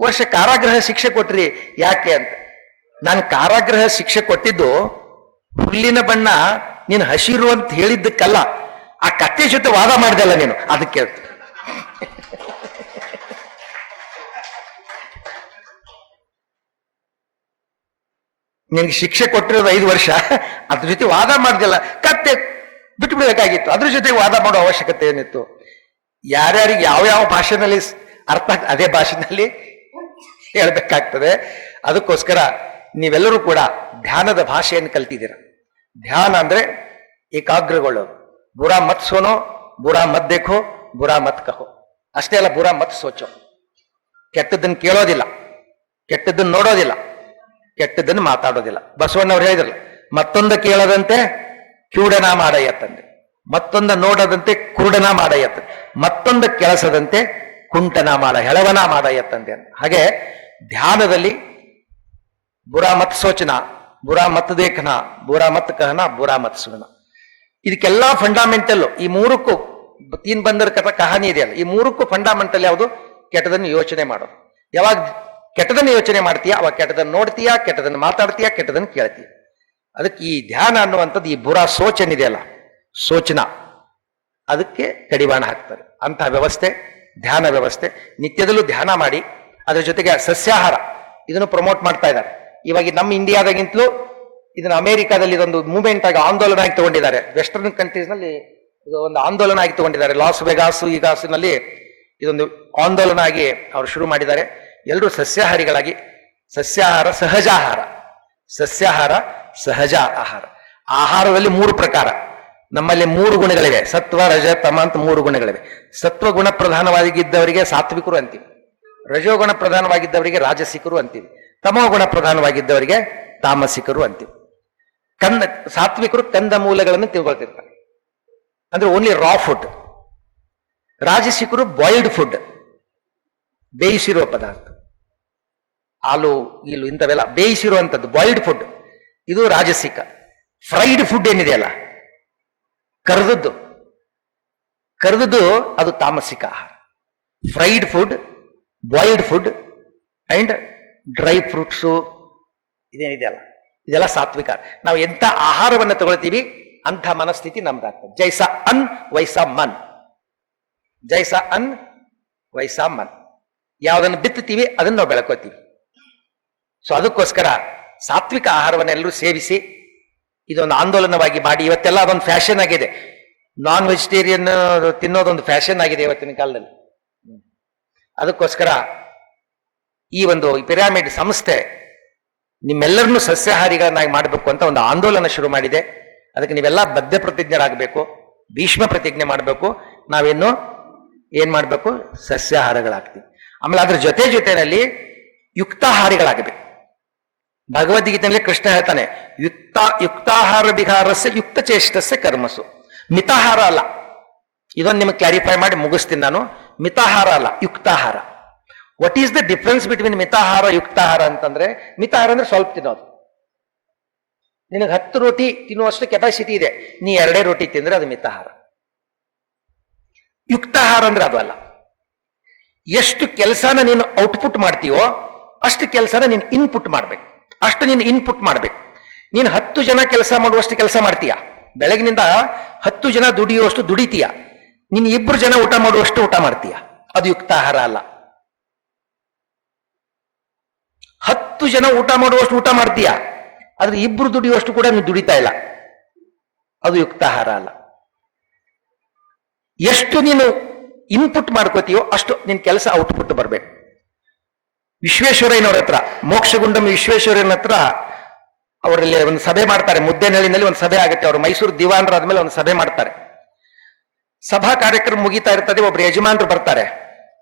ವರ್ಷ ಕಾರಾಗೃಹ ಶಿಕ್ಷೆ ಕೊಟ್ರಿ, ಯಾಕೆ ಅಂತ. ನಾನು ಕಾರಾಗೃಹ ಶಿಕ್ಷೆ ಕೊಟ್ಟಿದ್ದು ಹುಲ್ಲಿನ ಬಣ್ಣ ನೀನು ಹಸಿರು ಅಂತ ಹೇಳಿದ್ದಕ್ಕಲ್ಲ, ಆ ಕತ್ತೆ ಜೊತೆ ವಾದ ಮಾಡ್ದಲ್ಲ ನೀನು, ಅದಕ್ಕೆ ಹೇಳ್ತ. ನಿನ್ಗೆ ಶಿಕ್ಷೆ ಕೊಟ್ಟಿರೋದು 5 ವರ್ಷ, ಅದ್ರ ಜೊತೆ ವಾದ ಮಾಡ್ದಲ್ಲ, ಕತ್ತೆ ಬಿಟ್ಟು ಬಿಡಬೇಕಾಗಿತ್ತು, ಅದ್ರ ಜೊತೆ ವಾದ ಮಾಡೋ ಅವಶ್ಯಕತೆ ಏನಿತ್ತು? ಯಾರ್ಯಾರಿಗೆ ಯಾವ ಭಾಷೆನಲ್ಲಿ ಅರ್ಥ ಅದೇ ಭಾಷೆನಲ್ಲಿ ಹೇಳ್ಬೇಕಾಗ್ತದೆ. ಅದಕ್ಕೋಸ್ಕರ ನೀವೆಲ್ಲರೂ ಕೂಡ ಧ್ಯಾನದ ಭಾಷೆಯನ್ನು ಕಲ್ತಿದ್ದೀರ. ಧ್ಯಾನ ಅಂದ್ರೆ ಏಕಾಗ್ರಗೊಳ್ಳೋದು. ಬುರಾ ಮತ್ ಸೋನೋ, ಬುರಾ ಮತ್ ದೇಖೋ, ಬುರಾ ಮತ್ ಕಹೋ. ಅಷ್ಟೇ ಅಲ್ಲ, ಬುರಾ ಮತ್ ಸೋಚೋ. ಕೆಟ್ಟದ್ದನ್ನು ಕೇಳೋದಿಲ್ಲ, ಕೆಟ್ಟದ್ದನ್ನು ನೋಡೋದಿಲ್ಲ, ಕೆಟ್ಟದ್ದನ್ನು ಮಾತಾಡೋದಿಲ್ಲ. ಬಸವಣ್ಣವ್ರು ಹೇಳಿದ್ರಲ್ಲ, ಮತ್ತೊಂದು ಕೇಳದಂತೆ ಕ್ಯೂಡನ ಮಾಡಯ್ಯತ್ತಂದೆ, ಮತ್ತೊಂದ ನೋಡದಂತೆ ಕುರುಡನ ಮಾಡಯ್ಯತ್ತಂದೆ, ಮತ್ತೊಂದು ಕೆಲಸದಂತೆ ಕುಂಟನ ಮಾಡ ಹೆಳವನ ಮಾಡಯ್ಯತ್ತಂದೆ ಅಂತ. ಹಾಗೆ ಧ್ಯಾನದಲ್ಲಿ ಬುರಾ ಮತ್ ಸೋಚನ, ಬುರಾ ಮತ್ ದೇಖನ, ಬುರಾ ಮತ್ ಕಹನ, ಬುರಾ ಮತ್ ಸುನನ, ಇದಕ್ಕೆಲ್ಲಾ ಫಂಡಾಮೆಂಟಲ್. ಈ 3ಕ್ಕೂ ತೀನ್ ಬಂದರ ಕಹಾನಿ ಇದೆಯಲ್ಲ, ಈ 3ಕ್ಕೂ ಫಂಡಾಮೆಂಟಲ್ ಯಾವುದು? ಕೆಟ್ಟದನ್ನು ಯೋಚನೆ ಮಾಡೋದು. ಯಾವಾಗ ಕೆಟ್ಟದನ್ನು ಯೋಚನೆ ಮಾಡ್ತೀಯಾ ಅವಾಗ ಕೆಟ್ಟದನ್ನು ನೋಡ್ತೀಯಾ, ಕೆಟ್ಟದನ್ನು ಮಾತಾಡ್ತೀಯಾ, ಕೆಟ್ಟದನ್ನು ಕೇಳ್ತೀಯ. ಅದಕ್ಕೆ ಈ ಧ್ಯಾನ ಅನ್ನುವಂಥದ್ದು, ಈ ಬುರಾ ಸೋಚನ್ ಇದೆಯಲ್ಲ, ಸೋಚನ, ಅದಕ್ಕೆ ಕಡಿವಾಣ ಹಾಕ್ತಾರೆ. ಅಂತಹ ವ್ಯವಸ್ಥೆ ಧ್ಯಾನ ವ್ಯವಸ್ಥೆ. ನಿತ್ಯದಲ್ಲೂ ಧ್ಯಾನ ಮಾಡಿ, ಅದ್ರ ಜೊತೆಗೆ ಸಸ್ಯಾಹಾರ ಇದನ್ನು ಪ್ರಮೋಟ್ ಮಾಡ್ತಾ ಇದ್ದಾರೆ. ಇವಾಗ ನಮ್ಮ ಇಂಡಿಯಾದಾಗಿಂತಲೂ ಇದನ್ನ ಅಮೆರಿಕಾದಲ್ಲಿ ಇದೊಂದು ಮೂವ್ಮೆಂಟ್ ಆಗಿ ಆಂದೋಲನ ಆಗಿ ತಗೊಂಡಿದ್ದಾರೆ. ವೆಸ್ಟರ್ನ್ ಕಂಟ್ರೀಸ್ ನಲ್ಲಿ ಇದು ಒಂದು ಆಂದೋಲನ ಆಗಿ ತಗೊಂಡಿದ್ದಾರೆ. ಲಾಸ್ ವೆಗಾಸ್ ಈಗಾಸ್ನಲ್ಲಿ ಇದೊಂದು ಆಂದೋಲನ ಆಗಿ ಅವರು ಶುರು ಮಾಡಿದ್ದಾರೆ. ಎಲ್ಲರೂ ಸಸ್ಯಾಹಾರಿಗಳಾಗಿ, ಸಸ್ಯಾಹಾರ ಸಹಜಾಹಾರ, ಸಸ್ಯಾಹಾರ ಸಹಜ ಆಹಾರ. ಆಹಾರದಲ್ಲಿ 3 ಪ್ರಕಾರ. ನಮ್ಮಲ್ಲಿ 3 ಗುಣಗಳಿವೆ, ಸತ್ವ ರಜ ತಮ ಅಂತ 3 ಗುಣಗಳಿವೆ. ಸತ್ವ ಗುಣ ಪ್ರಧಾನವಾಗಿದ್ದವರಿಗೆ ಸಾತ್ವಿಕರು ಅಂತೀವಿ, ರಜೋಗುಣ ಪ್ರಧಾನವಾಗಿದ್ದವರಿಗೆ ರಾಜಸಿಕರು ಅಂತೀವಿ, ತಮೋ ಗುಣ ಪ್ರಧಾನವಾಗಿದ್ದವರಿಗೆ ತಾಮಸಿಕರು ಅಂತೀವಿ. ಸಾತ್ವಿಕರು ಕಂದ ಮೂಲಗಳನ್ನು ತಿಳ್ಕೊಳ್ತಿರ್ತಾರೆ, ಅಂದ್ರೆ ಓನ್ಲಿ ರಾ ಫುಡ್. ರಾಜಸಿಕರು ಬಾಯ್ಲ್ಡ್ ಫುಡ್, ಬೇಯಿಸಿರುವ ಪದಾರ್ಥ, ಹಾಲು ಗೀಲು ಇಂಥವೆಲ್ಲ ಬೇಯಿಸಿರುವಂಥದ್ದು ಬಾಯ್ಲ್ಡ್ ಫುಡ್, ಇದು ರಾಜಸಿಕ. ಫ್ರೈಡ್ ಫುಡ್ ಏನಿದೆಯಲ್ಲ, ಕರೆದದ್ದು ಅದು ತಾಮಸಿಕ ಆಹಾರ. Fried food, boiled food and dry fruits ಇದೇನಿದೆಯಲ್ಲ, ಇದೆಲ್ಲ ಸಾತ್ವಿಕ. ನಾವು ಎಂಥ ಆಹಾರವನ್ನು ತಗೊಳ್ತೀವಿ ಅಂಥ ಮನಸ್ಥಿತಿ ನಮ್ದಾಗ್ತದೆ. ಜೈಸ ಅನ್ ವೈಸ ಮನ್, ಜೈಸ ಅನ್ ವೈಸ ಮನ್. ಯಾವುದನ್ನು ಬಿತ್ತುತ್ತೀವಿ ಅದನ್ನು ನಾವು ಬೆಳ್ಕೋತೀವಿ. ಸೊ ಅದಕ್ಕೋಸ್ಕರ ಸಾತ್ವಿಕ ಆಹಾರವನ್ನೆಲ್ಲರೂ ಸೇವಿಸಿ ಇದೊಂದು ಆಂದೋಲನವಾಗಿ ಮಾಡಿ. ಇವತ್ತೆಲ್ಲ ಅದೊಂದು ಫ್ಯಾಷನ್ ಆಗಿದೆ, ನಾನ್ ವೆಜಿಟೇರಿಯನ್ ತಿನ್ನೋದೊಂದು ಫ್ಯಾಷನ್ ಆಗಿದೆ ಇವತ್ತಿನ ಕಾಲದಲ್ಲಿ. ಅದಕ್ಕೋಸ್ಕರ ಈ ಒಂದು ಪಿರಾಮಿಡ್ ಸಂಸ್ಥೆ ನಿಮ್ಮೆಲ್ಲರನ್ನೂ ಸಸ್ಯಾಹಾರಿಗಳನ್ನಾಗಿ ಮಾಡಬೇಕು ಅಂತ ಒಂದು ಆಂದೋಲನ ಶುರು ಮಾಡಿದೆ. ಅದಕ್ಕೆ ನೀವೆಲ್ಲ ಬದ್ಧ ಪ್ರತಿಜ್ಞರಾಗಬೇಕು, ಭೀಷ್ಮ ಪ್ರತಿಜ್ಞೆ ಮಾಡಬೇಕು. ನಾವೇನು ಏನ್ ಮಾಡಬೇಕು, ಸಸ್ಯಾಹಾರಗಳಾಗ್ತೀವಿ. ಆಮೇಲೆ ಅದ್ರ ಜೊತೆಯಲ್ಲಿ ಯುಕ್ತಾಹಾರಿಗಳಾಗಬೇಕು. ಭಗವದ್ಗೀತೆಯಲ್ಲಿ ಕೃಷ್ಣ ಹೇಳ್ತಾನೆ, ಯುಕ್ತಾಹಾರ ವಿಹಾರಸ್ಯ ಯುಕ್ತ ಚೇಷ್ಟಸ್ಯ ಕರ್ಮಸು. ಮಿತಾಹಾರ ಅಲ್ಲ, ಇದೊಂದು ನಿಮಗೆ ಕ್ಲಾರಿಫೈ ಮಾಡಿ ಮುಗಿಸ್ತೀನಿ ನಾನು. ಮಿತಾಹಾರ ಅಲ್ಲ, ಯುಕ್ತಾಹಾರ. What is the difference between ಮಿತಾಹಾರ ಯುಕ್ತಾಹಾರ ಅಂತಂದ್ರೆ, ಮಿತಾಹಾರ ಅಂದ್ರೆ ಸ್ವಲ್ಪ ತಿನ್ನೋದು. ನಿನಗೆ 10 ರೋಟಿ ತಿನ್ನುವಷ್ಟು ಕೆಪಾಸಿಟಿ ಇದೆ, ನೀ 2 ರೋಟಿ ತಿಂದ್ರೆ ಅದು ಮಿತಾಹಾರ. ಯುಕ್ತಾಹಾರ ಅಂದ್ರೆ ಅದು ಅಲ್ಲ. ಎಷ್ಟು ಕೆಲಸನ ನೀನು ಔಟ್ಪುಟ್ ಮಾಡ್ತೀಯೋ ಅಷ್ಟು ಕೆಲಸನ ನೀನು ಇನ್ಪುಟ್ ಮಾಡ್ಬೇಕು, ಅಷ್ಟು ನೀನು ಇನ್ಪುಟ್ ಮಾಡ್ಬೇಕು. ನೀನು 10 ಜನ ಕೆಲಸ ಮಾಡುವಷ್ಟು ಕೆಲಸ ಮಾಡ್ತೀಯ, ಬೆಳಗಿನಿಂದ 10 ಜನ ದುಡಿಯುವಷ್ಟು ದುಡಿತೀಯ. ನೀನು 2 ಜನ ಊಟ ಮಾಡುವಷ್ಟು ಊಟ ಮಾಡ್ತೀಯ, ಅದು ಯುಕ್ತಾಹಾರ ಅಲ್ಲ. 10 ಜನ ಊಟ ಮಾಡುವಷ್ಟು ಊಟ ಮಾಡ್ತೀಯ, ಆದ್ರೆ 2 ದುಡಿಯುವಷ್ಟು ಕೂಡ ನೀವು ದುಡಿತಾ ಇಲ್ಲ, ಅದು ಯುಕ್ತಾಹಾರ ಅಲ್ಲ. ಎಷ್ಟು ನೀನು ಇನ್ಪುಟ್ ಮಾಡ್ಕೋತೀಯೋ ಅಷ್ಟು ನಿನ್ ಕೆಲಸ ಔಟ್ಪುಟ್ ಬರ್ಬೇಕು. ವಿಶ್ವೇಶ್ವರಯ್ಯನವ್ರ ಹತ್ರ, ಮೋಕ್ಷಗುಂಡಂ ವಿಶ್ವೇಶ್ವರಯ್ಯನ ಹತ್ರ ಅವರಲ್ಲಿ ಒಂದು ಸಭೆ ಮಾಡ್ತಾರೆ. ಮುದ್ದೇನಹಳ್ಳಿನಲ್ಲಿ ಒಂದು ಸಭೆ ಆಗುತ್ತೆ. ಅವರು ಮೈಸೂರು ದಿವಾನರಾದ್ಮೇಲೆ ಒಂದು ಸಭೆ ಮಾಡ್ತಾರೆ. ಸಭಾ ಕಾರ್ಯಕ್ರಮ ಮುಗಿತಾ ಇರ್ತದೆ. ಒಬ್ರು ಯಜಮಾನ್ರು ಬರ್ತಾರೆ.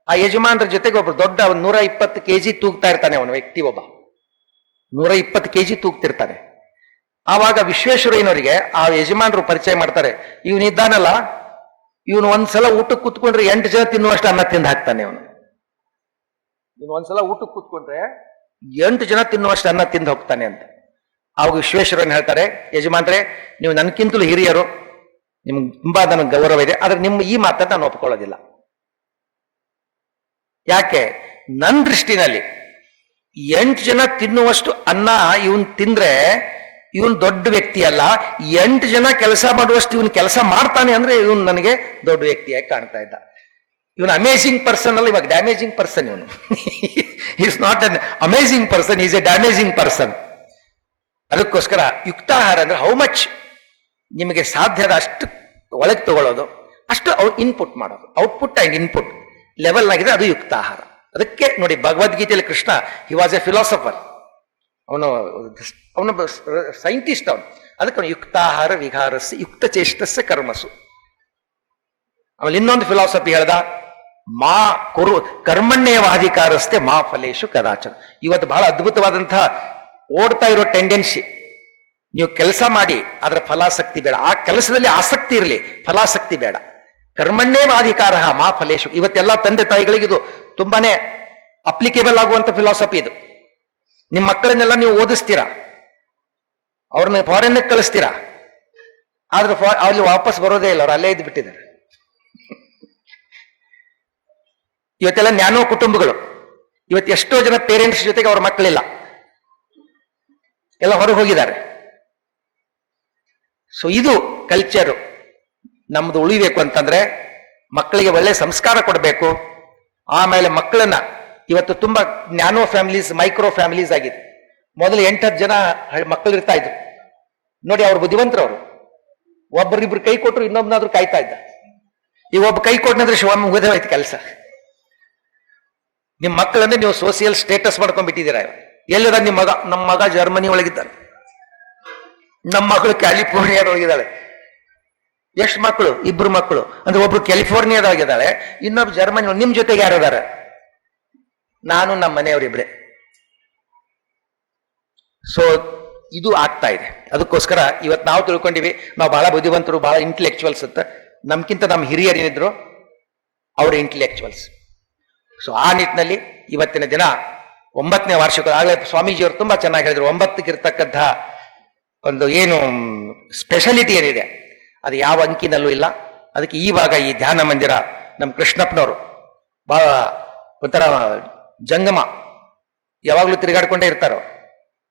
ಆ ಯಜಮಾನ್ರ ಜೊತೆಗೆ ಒಬ್ರು ದೊಡ್ಡ 120 kg ತೂಗ್ತಾ ಇರ್ತಾನೆ ಅವನ ವ್ಯಕ್ತಿ. ಒಬ್ಬ 120 kg ತೂಗ್ತಿರ್ತಾನೆ. ಆವಾಗ ವಿಶ್ವೇಶ್ವರಯ್ಯನವರಿಗೆ ಆ ಯಜಮಾನ್ರು ಪರಿಚಯ ಮಾಡ್ತಾರೆ. ಇವನಿದ್ದಾನಲ್ಲ, ಇವನು ಒಂದ್ಸಲ ಊಟಕ್ಕೆ ಕೂತ್ಕೊಂಡ್ರೆ 8 ಜನ ತಿನ್ನುವಷ್ಟು ಅನ್ನ ತಿಂದು ಹಾಕ್ತಾನೆ. ಇವನು ಒಂದ್ಸಲ ಊಟಕ್ಕೆ ಕೂತ್ಕೊಂಡ್ರೆ 8 ಜನ ತಿನ್ನುವಷ್ಟು ಅನ್ನ ತಿಂದು ಹೋಗ್ತಾನೆ ಅಂತ. ಅವಾಗ ವಿಶ್ವೇಶ್ವರಯ್ಯನ ಹೇಳ್ತಾರೆ, ಯಜಮಾನ್ರೆ ನೀವು ನನ್ಕಿಂತಲೂ ಹಿರಿಯರು, ನಿಮ್ಗೆ ತುಂಬಾ ನನಗೆ ಗೌರವ ಇದೆ, ಆದ್ರೆ ನಿಮ್ಮ ಈ ಮಾತನ್ನ ನಾನು ಒಪ್ಕೊಳ್ಳೋದಿಲ್ಲ. ಯಾಕೆ? ನನ್ನ ದೃಷ್ಟಿನಲ್ಲಿ 8 ಜನ ತಿನ್ನುವಷ್ಟು ಅನ್ನ ಇವನ್ ತಿಂದ್ರೆ ಇವನ್ ದೊಡ್ಡ ವ್ಯಕ್ತಿ ಅಲ್ಲ, 8 ಜನ ಕೆಲಸ ಮಾಡುವಷ್ಟು ಇವನ್ ಕೆಲಸ ಮಾಡ್ತಾನೆ ಅಂದ್ರೆ ಇವನ್ ನನಗೆ ದೊಡ್ಡ ವ್ಯಕ್ತಿಯಾಗಿ ಕಾಣ್ತಾ ಇದ್ದ. ಇವನು ಅಮೇಜಿಂಗ್ ಪರ್ಸನ್ ಅಲ್ಲ, ಇವಾಗ ಡ್ಯಾಮೇಜಿಂಗ್ ಪರ್ಸನ್. ಇವನು is not an amazing person, is A damaging person. ಅದಕ್ಕೋಸ್ಕರ ಯುಕ್ತಾಹಾರ ಅಂದ್ರೆ ಹೌ ಮಚ್ ನಿಮಗೆ ಸಾಧ್ಯದ ಅಷ್ಟು ಒಳಗೆ ತಗೊಳ್ಳೋದು, ಅಷ್ಟು ಇನ್ಪುಟ್ ಮಾಡೋದು. ಔಟ್ಪುಟ್ ಅಂಡ್ ಇನ್ಪುಟ್ ಲೆವೆಲ್ ಆಗಿದೆ, ಅದು ಯುಕ್ತಾಹಾರ. ಅದಕ್ಕೆ ನೋಡಿ ಭಗವದ್ಗೀತೆಯಲ್ಲಿ Krishna, he was A philosopher, ಅವನೊಬ್ಬ ಸೈಂಟಿಸ್ಟ್ ಅವನು. ಅದಕ್ಕೆ ಯುಕ್ತಾಹಾರ ವಿಹಾರಸ್ಯ ಯುಕ್ತ ಚೇಷ್ಟಸ್ಯ ಕರ್ಮಸು. ಆಮೇಲೆ ಇನ್ನೊಂದು ಫಿಲಾಸಫಿ ಹೇಳ್ದ, ಮಾ ಕುರು ಕರ್ಮಣ್ಯೇವಾಧಿಕಾರಸ್ಥೆ ಮಾ ಫಲೇಶು ಕದಾಚನ. ಇವತ್ತು ಬಹಳ ಅದ್ಭುತವಾದಂತಹ ಓಡ್ತಾ ಇರೋ ಟೆಂಡೆನ್ಸಿ, ನೀವು ಕೆಲಸ ಮಾಡಿ ಅದರ ಫಲಾಸಕ್ತಿ ಬೇಡ, ಆ ಕೆಲಸದಲ್ಲಿ ಆಸಕ್ತಿ ಇರಲಿ, ಫಲಾಸಕ್ತಿ ಬೇಡ. ಕರ್ಮಣ್ಯೇವಾಧಿಕಾರ ಮಾ ಫಲೇಶು. ಇವತ್ತೆಲ್ಲ ತಂದೆ ತಾಯಿಗಳಿಗೆ ಇದು ತುಂಬಾನೇ ಅಪ್ಲಿಕೇಬಲ್ ಆಗುವಂತ ಫಿಲಾಸಫಿ ಇದು. ನಿಮ್ಮ ಮಕ್ಕಳನ್ನೆಲ್ಲ ನೀವು ಓದಿಸ್ತೀರಾ, ಅವ್ರನ್ನ ಫಾರಿನ್ ಕಳಿಸ್ತೀರಾ, ಆದ್ರೆ ಅಲ್ಲಿ ವಾಪಸ್ ಬರೋದೇ ಇಲ್ಲ, ಅವ್ರು ಅಲ್ಲೇ ಇದ್ದು ಬಿಟ್ಟಿದ್ದಾರೆ. ಇವತ್ತೆಲ್ಲ ನ್ಯಾನೋ ಕುಟುಂಬಗಳು. ಇವತ್ತು ಎಷ್ಟೋ ಜನ ಪೇರೆಂಟ್ಸ್ ಜೊತೆಗೆ ಅವ್ರ ಮಕ್ಕಳಿಲ್ಲ, ಎಲ್ಲ ಹೊರಗೆ ಹೋಗಿದ್ದಾರೆ. ಸೊ ಇದು ಕಲ್ಚರು ನಮ್ದು ಉಳಿಬೇಕು ಅಂತಂದ್ರೆ ಮಕ್ಕಳಿಗೆ ಒಳ್ಳೆ ಸಂಸ್ಕಾರ ಕೊಡಬೇಕು. ಆಮೇಲೆ ಮಕ್ಕಳನ್ನ ಇವತ್ತು ತುಂಬಾ ನ್ಯಾನೋ ಫ್ಯಾಮಿಲೀಸ್, ಮೈಕ್ರೋ ಫ್ಯಾಮಿಲೀಸ್ ಆಗಿದೆ. ಮೊದಲು 8-10 ಜನ ಮಕ್ಕಳು ಇರ್ತಾ ಇದ್ರು. ನೋಡಿ ಅವ್ರು ಬುದ್ಧಿವಂತರು. ಅವರು ಒಬ್ಬರಿಬ್ರು ಕೈ ಕೊಟ್ಟರು, ಇನ್ನೊಬ್ನಾದ್ರೂ ಕಾಯ್ತಾ ಇದ್ದ. ಈಗ ಒಬ್ಬ ಕೈ ಕೊಟ್ಟನಂದ್ರೆ ಶಿವಮ್ಮ ಮುಗಿದೋಯ್ತು ಕೆಲಸ. ನಿಮ್ಮ ಮಕ್ಕಳನ್ನೇ ನೀವು ಸೋಷಿಯಲ್ ಸ್ಟೇಟಸ್ ಮಾಡ್ಕೊಂಡ್ಬಿಟ್ಟಿದ್ದೀರ. ಎಲ್ಲದ ನಿಮ್ಮ ಮಗ? ನಮ್ಮ ಮಗ ಜರ್ಮನಿ ಒಳಗಿದ್ದಾನೆ, ನಮ್ಮ ಮಗಳು ಕ್ಯಾಲಿಫೋರ್ನಿಯಾದೊಳಗಿದ್ದಾಳೆ. ಎಷ್ಟು ಮಕ್ಕಳು? 2 ಮಕ್ಕಳು. ಅಂದ್ರೆ ಒಬ್ರು ಕ್ಯಾಲಿಫೋರ್ನಿಯಾದಾಗಿದ್ದಾಳೆ, ಇನ್ನೊಬ್ರು ಜರ್ಮನಿ. ನಿಮ್ ಜೊತೆಗೆ ಯಾರದಾರ? ನಾನು ನಮ್ಮ ಮನೆಯವರಿಬ್ರೆ. ಸೊ ಇದು ಆಗ್ತಾ ಇದೆ. ಅದಕ್ಕೋಸ್ಕರ ಇವತ್ತು ನಾವು ತಿಳ್ಕೊಂಡಿವಿ, ನಾವು ಬಹಳ ಬುದ್ಧಿವಂತರು, ಬಹಳ ಇಂಟೆಲೆಕ್ಚುವಲ್ಸ್ ಅಂತ. ನಮ್ಗಿಂತ ನಮ್ಮ ಹಿರಿಯರು ಏನಿದ್ರು ಅವರು ಇಂಟೆಲೆಕ್ಚುವಲ್ಸ್. ಸೊ ಆ ನಿಟ್ಟಿನಲ್ಲಿ ಇವತ್ತಿನ ದಿನ 9ನೇ ವಾರ್ಷಿಕ, ಆಗಲೇ ಸ್ವಾಮೀಜಿಯವರು ತುಂಬಾ ಚೆನ್ನಾಗಿ ಹೇಳಿದ್ರು, 9ಕ್ಕಿರ್ತಕ್ಕಂಥ ಒಂದು ಏನು ಸ್ಪೆಷಾಲಿಟಿ ಏನಿದೆ ಅದು ಯಾವ ಅಂಕಿನಲ್ಲೂ ಇಲ್ಲ. ಅದಕ್ಕೆ ಈವಾಗ ಈ ಧ್ಯಾನ ಮಂದಿರ ನಮ್ಮ ಕೃಷ್ಣಪ್ಪನವರು ಬಹಳ ಒಂಥರ ಜಂಗಮ, ಯಾವಾಗಲೂ ತಿರುಗಾಡ್ಕೊಂಡೇ ಇರ್ತಾರೋ.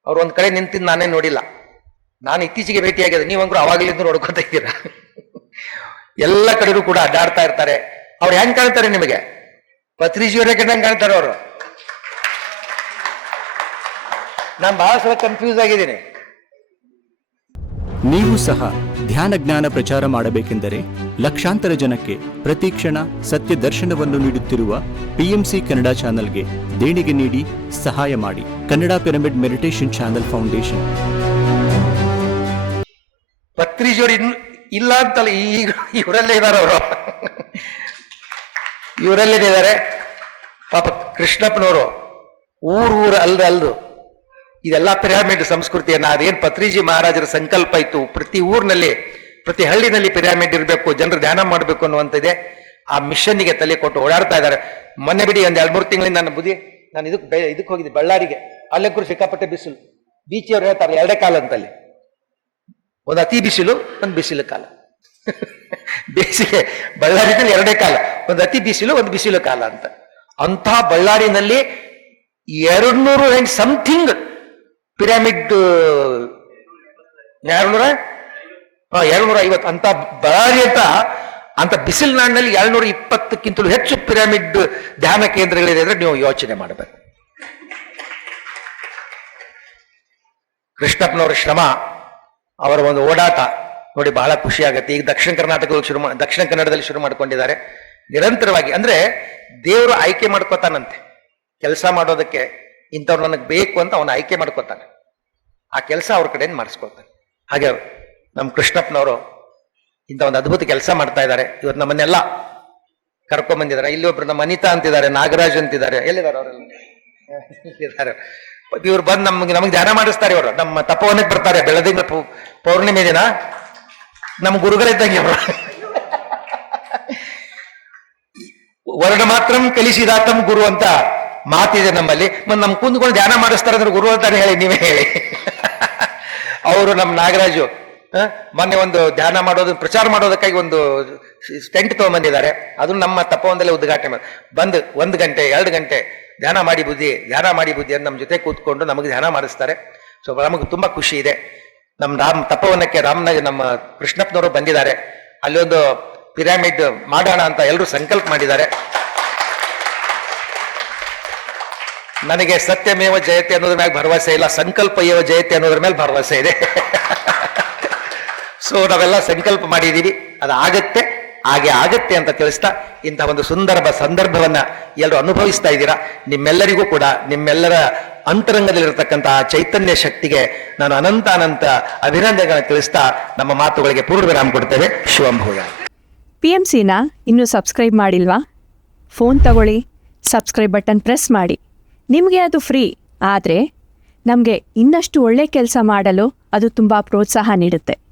ಅವ್ರು ಒಂದ್ ಕಡೆ ನಿಂತಿದ್ದು ನಾನೇ ನೋಡಿಲ್ಲ. ನಾನು ಇತ್ತೀಚೆಗೆ ಭೇಟಿಯಾಗಿದೆ, ನೀವಂಗ್ರು ಅವಾಗಲಿಂದ ನೋಡ್ಕೊತ ಇದ್ದೀರಾ. ಎಲ್ಲ ಕಡೆಗೂ ಕೂಡ ಅಡ್ಡಾಡ್ತಾ ಇರ್ತಾರೆ. ಅವ್ರು ಹೆಂಗ್ ಕಾಣ್ತಾರೆ ನಿಮಗೆ? ಪತ್ರಿಜಿಯವರೇ ಹೆಂಗ್ ಕಾಣ್ತಾರೆ ಅವರು? ನಾನು ಬಹಳ ಸಲ ಕನ್ಫ್ಯೂಸ್ ಆಗಿದ್ದೀನಿ. ನೀವು ಸಹ ಧ್ಯಾನ ಜ್ಞಾನ ಪ್ರಚಾರ ಮಾಡಬೇಕೆಂದರೆ ಲಕ್ಷಾಂತರ ಜನಕ್ಕೆ ಪ್ರತಿಕ್ಷಣ ಸತ್ಯ ದರ್ಶನವನ್ನು ನೀಡುತ್ತಿರುವ PMC ಕನ್ನಡ ಚಾನೆಲ್ಗೆ ದೇಣಿಗೆ ನೀಡಿ ಸಹಾಯ ಮಾಡಿ. Kannada pyramid meditation channel foundation. ಪತ್ರಿಜಿಯವರು ಇಲ್ಲ ಅಂತಲ್ಲ, ಈಗ ಇವರಲ್ಲೇ ಇದ್ದಾರೆ ಅವರು, ಇವರಲ್ಲೇ ಇದ್ದಾರೆ. ಪಾಪ ಕೃಷ್ಣಪ್ಪನವರು ಊರು ಅಲ್ದು ಇದೆಲ್ಲ ಪಿರಾಮಿಡ್ ಸಂಸ್ಕೃತಿಯನ್ನ, ಅದೇನ್ ಪತ್ರಿಜಿ ಮಹಾರಾಜರ ಸಂಕಲ್ಪ ಇತ್ತು, ಪ್ರತಿ ಊರಿನಲ್ಲಿ ಪ್ರತಿ ಹಳ್ಳಿನಲ್ಲಿ ಪಿರಾಮಿಡ್ ಇರಬೇಕು, ಜನರು ಧ್ಯಾನ ಮಾಡಬೇಕು ಅನ್ನುವಂಥದ್ದೇ ಆ ಮಿಷನ್ನಿಗೆ ತಲೆ ಕೊಟ್ಟು ಓಡಾಡ್ತಾ ಇದ್ದಾರೆ. ಮೊನ್ನೆ ಬಿಡಿ ಒಂದ್ 2-3 ತಿಂಗಳಿಂದ ನನ್ನ ಬುದ್ಧಿ, ನಾನು ಇದಕ್ಕೆ ಹೋಗಿದ್ದೆ ಬಳ್ಳಾರಿಗೆ. ಅಲ್ಲೇ ಕೂಡ ಸಿಕ್ಕಾಪಟ್ಟೆ ಬಿಸಿಲು. ಬೀಚಿಯವ್ರು ಹೇಳ್ತಾರೆ 2 ಕಾಲ ಅಂತಲ್ಲಿ, ಒಂದು ಅತಿ ಬಿಸಿಲು, ಒಂದು ಬಿಸಿಲು ಕಾಲ. ಬೇಸಿಗೆ ಬಳ್ಳಾರಿನಲ್ಲಿ 2 ಕಾಲ, ಒಂದು ಅತಿ ಬಿಸಿಲು, ಒಂದು ಬಿಸಿಲು ಕಾಲ ಅಂತ. ಅಂಥ ಬಳ್ಳಾರಿನಲ್ಲಿ 200 and ಸಮಥಿಂಗ್ ಪಿರಾಮಿಡ್, 250 ಅಂತ ಬಳ್ಳಾರಿ ಅಂತ ಬಿಸಿಲು ನಾಡಿನಲ್ಲಿ 220ಕ್ಕಿಂತಲೂ ಹೆಚ್ಚು ಪಿರಾಮಿಡ್ ಧ್ಯಾನ ಕೇಂದ್ರಗಳಿದೆ ಅಂದ್ರೆ ನೀವು ಯೋಚನೆ ಮಾಡಬೇಕು. ಕೃಷ್ಣಪ್ಪನವರ ಶ್ರಮ, ಅವರ ಒಂದು ಓಡಾಟ ನೋಡಿ ಬಹಳ ಖುಷಿ ಆಗುತ್ತೆ. ಈಗ ದಕ್ಷಿಣ ಕನ್ನಡದಲ್ಲಿ ಶುರು ಮಾಡ್ಕೊಂಡಿದ್ದಾರೆ ನಿರಂತರವಾಗಿ. ಅಂದ್ರೆ ದೇವರು ಆಯ್ಕೆ ಮಾಡ್ಕೋತಾನಂತೆ ಕೆಲಸ ಮಾಡೋದಕ್ಕೆ, ಇಂಥವ್ರು ನನಗೆ ಬೇಕು ಅಂತ ಅವನು ಆಯ್ಕೆ ಮಾಡ್ಕೋತಾನೆ, ಆ ಕೆಲಸ ಅವ್ರ ಕಡೆಯಿಂದ ಮಾಡಿಸ್ಕೊಳ್ತಾನೆ. ಹಾಗೆ ನಮ್ಮ ಕೃಷ್ಣಪ್ಪನವರು ಇಂಥ ಒಂದು ಅದ್ಭುತ ಕೆಲಸ ಮಾಡ್ತಾ ಇದ್ದಾರೆ. ಇವತ್ತು ನಮ್ಮನ್ನೆಲ್ಲ ಕರ್ಕೊಂಡ್ಬಂದಿದ್ದಾರೆ. ಇಲ್ಲಿ ಒಬ್ರು ನಮ್ಮ ಅನಿತಾ ಅಂತಿದ್ದಾರೆ, ನಾಗರಾಜ್ ಅಂತಿದ್ದಾರೆ, ಎಲ್ಲಿದ್ದಾರೆ ಅವರೆಲ್ಲ? ಇದ್ದಾರೆ. ಇವ್ರು ಬಂದು ನಮಗೆ ಧ್ಯಾನ ಮಾಡಿಸ್ತಾರೆ. ಇವರು ನಮ್ಮ ತಪವನಕ್ಕೆ ಬರ್ತಾರೆ ಬೆಳದಿಂಗಳ ಪೌರ್ಣಿಮೆ ದಿನ. ನಮ್ಮ ಗುರುಗಳಿದ್ದಂಗೆ ಅವರು. ವರ್ಣ ಮಾತ್ರಂ ಕಲಿಸಿದಾತಂ ಗುರು ಅಂತ ಮಾತಿದೆ ನಮ್ಮಲ್ಲಿ. ಮತ್ತೆ ನಮ್ ಕುಂದ್ಕೊಂಡು ಧ್ಯಾನ ಮಾಡಿಸ್ತಾರೆ ಅಂದ್ರೆ ಗುರು ಅಂತಾನೆ ಹೇಳಿ, ನೀವೇ ಹೇಳಿ. ಅವರು ನಮ್ಮ ನಾಗರಾಜು ಮೊನ್ನೆ ಒಂದು ಧ್ಯಾನ ಮಾಡೋದು ಪ್ರಚಾರ ಮಾಡೋದಕ್ಕಾಗಿ ಒಂದು ಟೆಂಟ್ ತಗೊಂಡ್ಬಂದಿದ್ದಾರೆ. ಅದನ್ನು ನಮ್ಮ ತಪವನದಲ್ಲೇ ಉದ್ಘಾಟನೆ ಬಂದು 1 ಗಂಟೆ 2 ಗಂಟೆ ಧ್ಯಾನ ಮಾಡಿ ಬುದ್ಧಿ ಅಂತ ನಮ್ಮ ಜೊತೆ ಕೂತ್ಕೊಂಡು ನಮಗೆ ಧ್ಯಾನ ಮಾಡಿಸ್ತಾರೆ. ಸೊ ನಮಗೆ ತುಂಬಾ ಖುಷಿ ಇದೆ. ನಮ್ಮ ತಪವನಕ್ಕೆ ನಮ್ಮ ಕೃಷ್ಣಪ್ಪನವರು ಬಂದಿದ್ದಾರೆ. ಅಲ್ಲಿ ಒಂದು ಪಿರಾಮಿಡ್ ಮಾಡೋಣ ಅಂತ ಎಲ್ಲರೂ ಸಂಕಲ್ಪ ಮಾಡಿದ್ದಾರೆ. ನನಗೆ ಸತ್ಯಮೇವ ಜಯತೆ ಅನ್ನೋದ್ರ ಮೇಲೆ ಭರವಸೆ ಇಲ್ಲ, ಸಂಕಲ್ಪ ಏವ ಜಯತೆ ಅನ್ನೋದ್ರ ಮೇಲೆ ಭರವಸೆ ಇದೆ. ಸೊ ನಾವೆಲ್ಲ ಸಂಕಲ್ಪ ಮಾಡಿದ್ದೀವಿ, ಅದು ಹಾಗೆ ಆಗತ್ತೆ ಅಂತ ತಿಳಿಸ್ತಾ ಇಂತಹ ಒಂದು ಸುಂದರ ಸಂದರ್ಭವನ್ನ ಎಲ್ಲರೂ ಅನುಭವಿಸ್ತಾ ಇದ್ದೀರಾ. ನಿಮ್ಮೆಲ್ಲರಿಗೂ ಕೂಡ ನಿಮ್ಮೆಲ್ಲರ ಅಂತರಂಗದಲ್ಲಿರತಕ್ಕಂತಹ ಚೈತನ್ಯ ಶಕ್ತಿಗೆ ನಾನು ಅನಂತ ಅಭಿನಂದನೆಗಳನ್ನು ತಿಳಿಸ್ತಾ ನಮ್ಮ ಮಾತುಗಳಿಗೆ ಪೂರ್ಣ ವಿರಾಮ ಕೊಡ್ತೇವೆ. ಶಿವಂಭೂಯ. PMCನ ಇನ್ನೂ ಸಬ್ಸ್ಕ್ರೈಬ್ ಮಾಡಿಲ್ವಾ? ಫೋನ್ ತಗೊಳ್ಳಿ, ಸಬ್ಸ್ಕ್ರೈಬ್ ಬಟನ್ ಪ್ರೆಸ್ ಮಾಡಿ. ನಿಮಗೆ ಅದು ಫ್ರೀ, ಆದರೆ ನಮಗೆ ಇನ್ನಷ್ಟು ಒಳ್ಳೆ ಕೆಲಸ ಮಾಡಲು ಅದು ತುಂಬ ಪ್ರೋತ್ಸಾಹ ನೀಡುತ್ತೆ.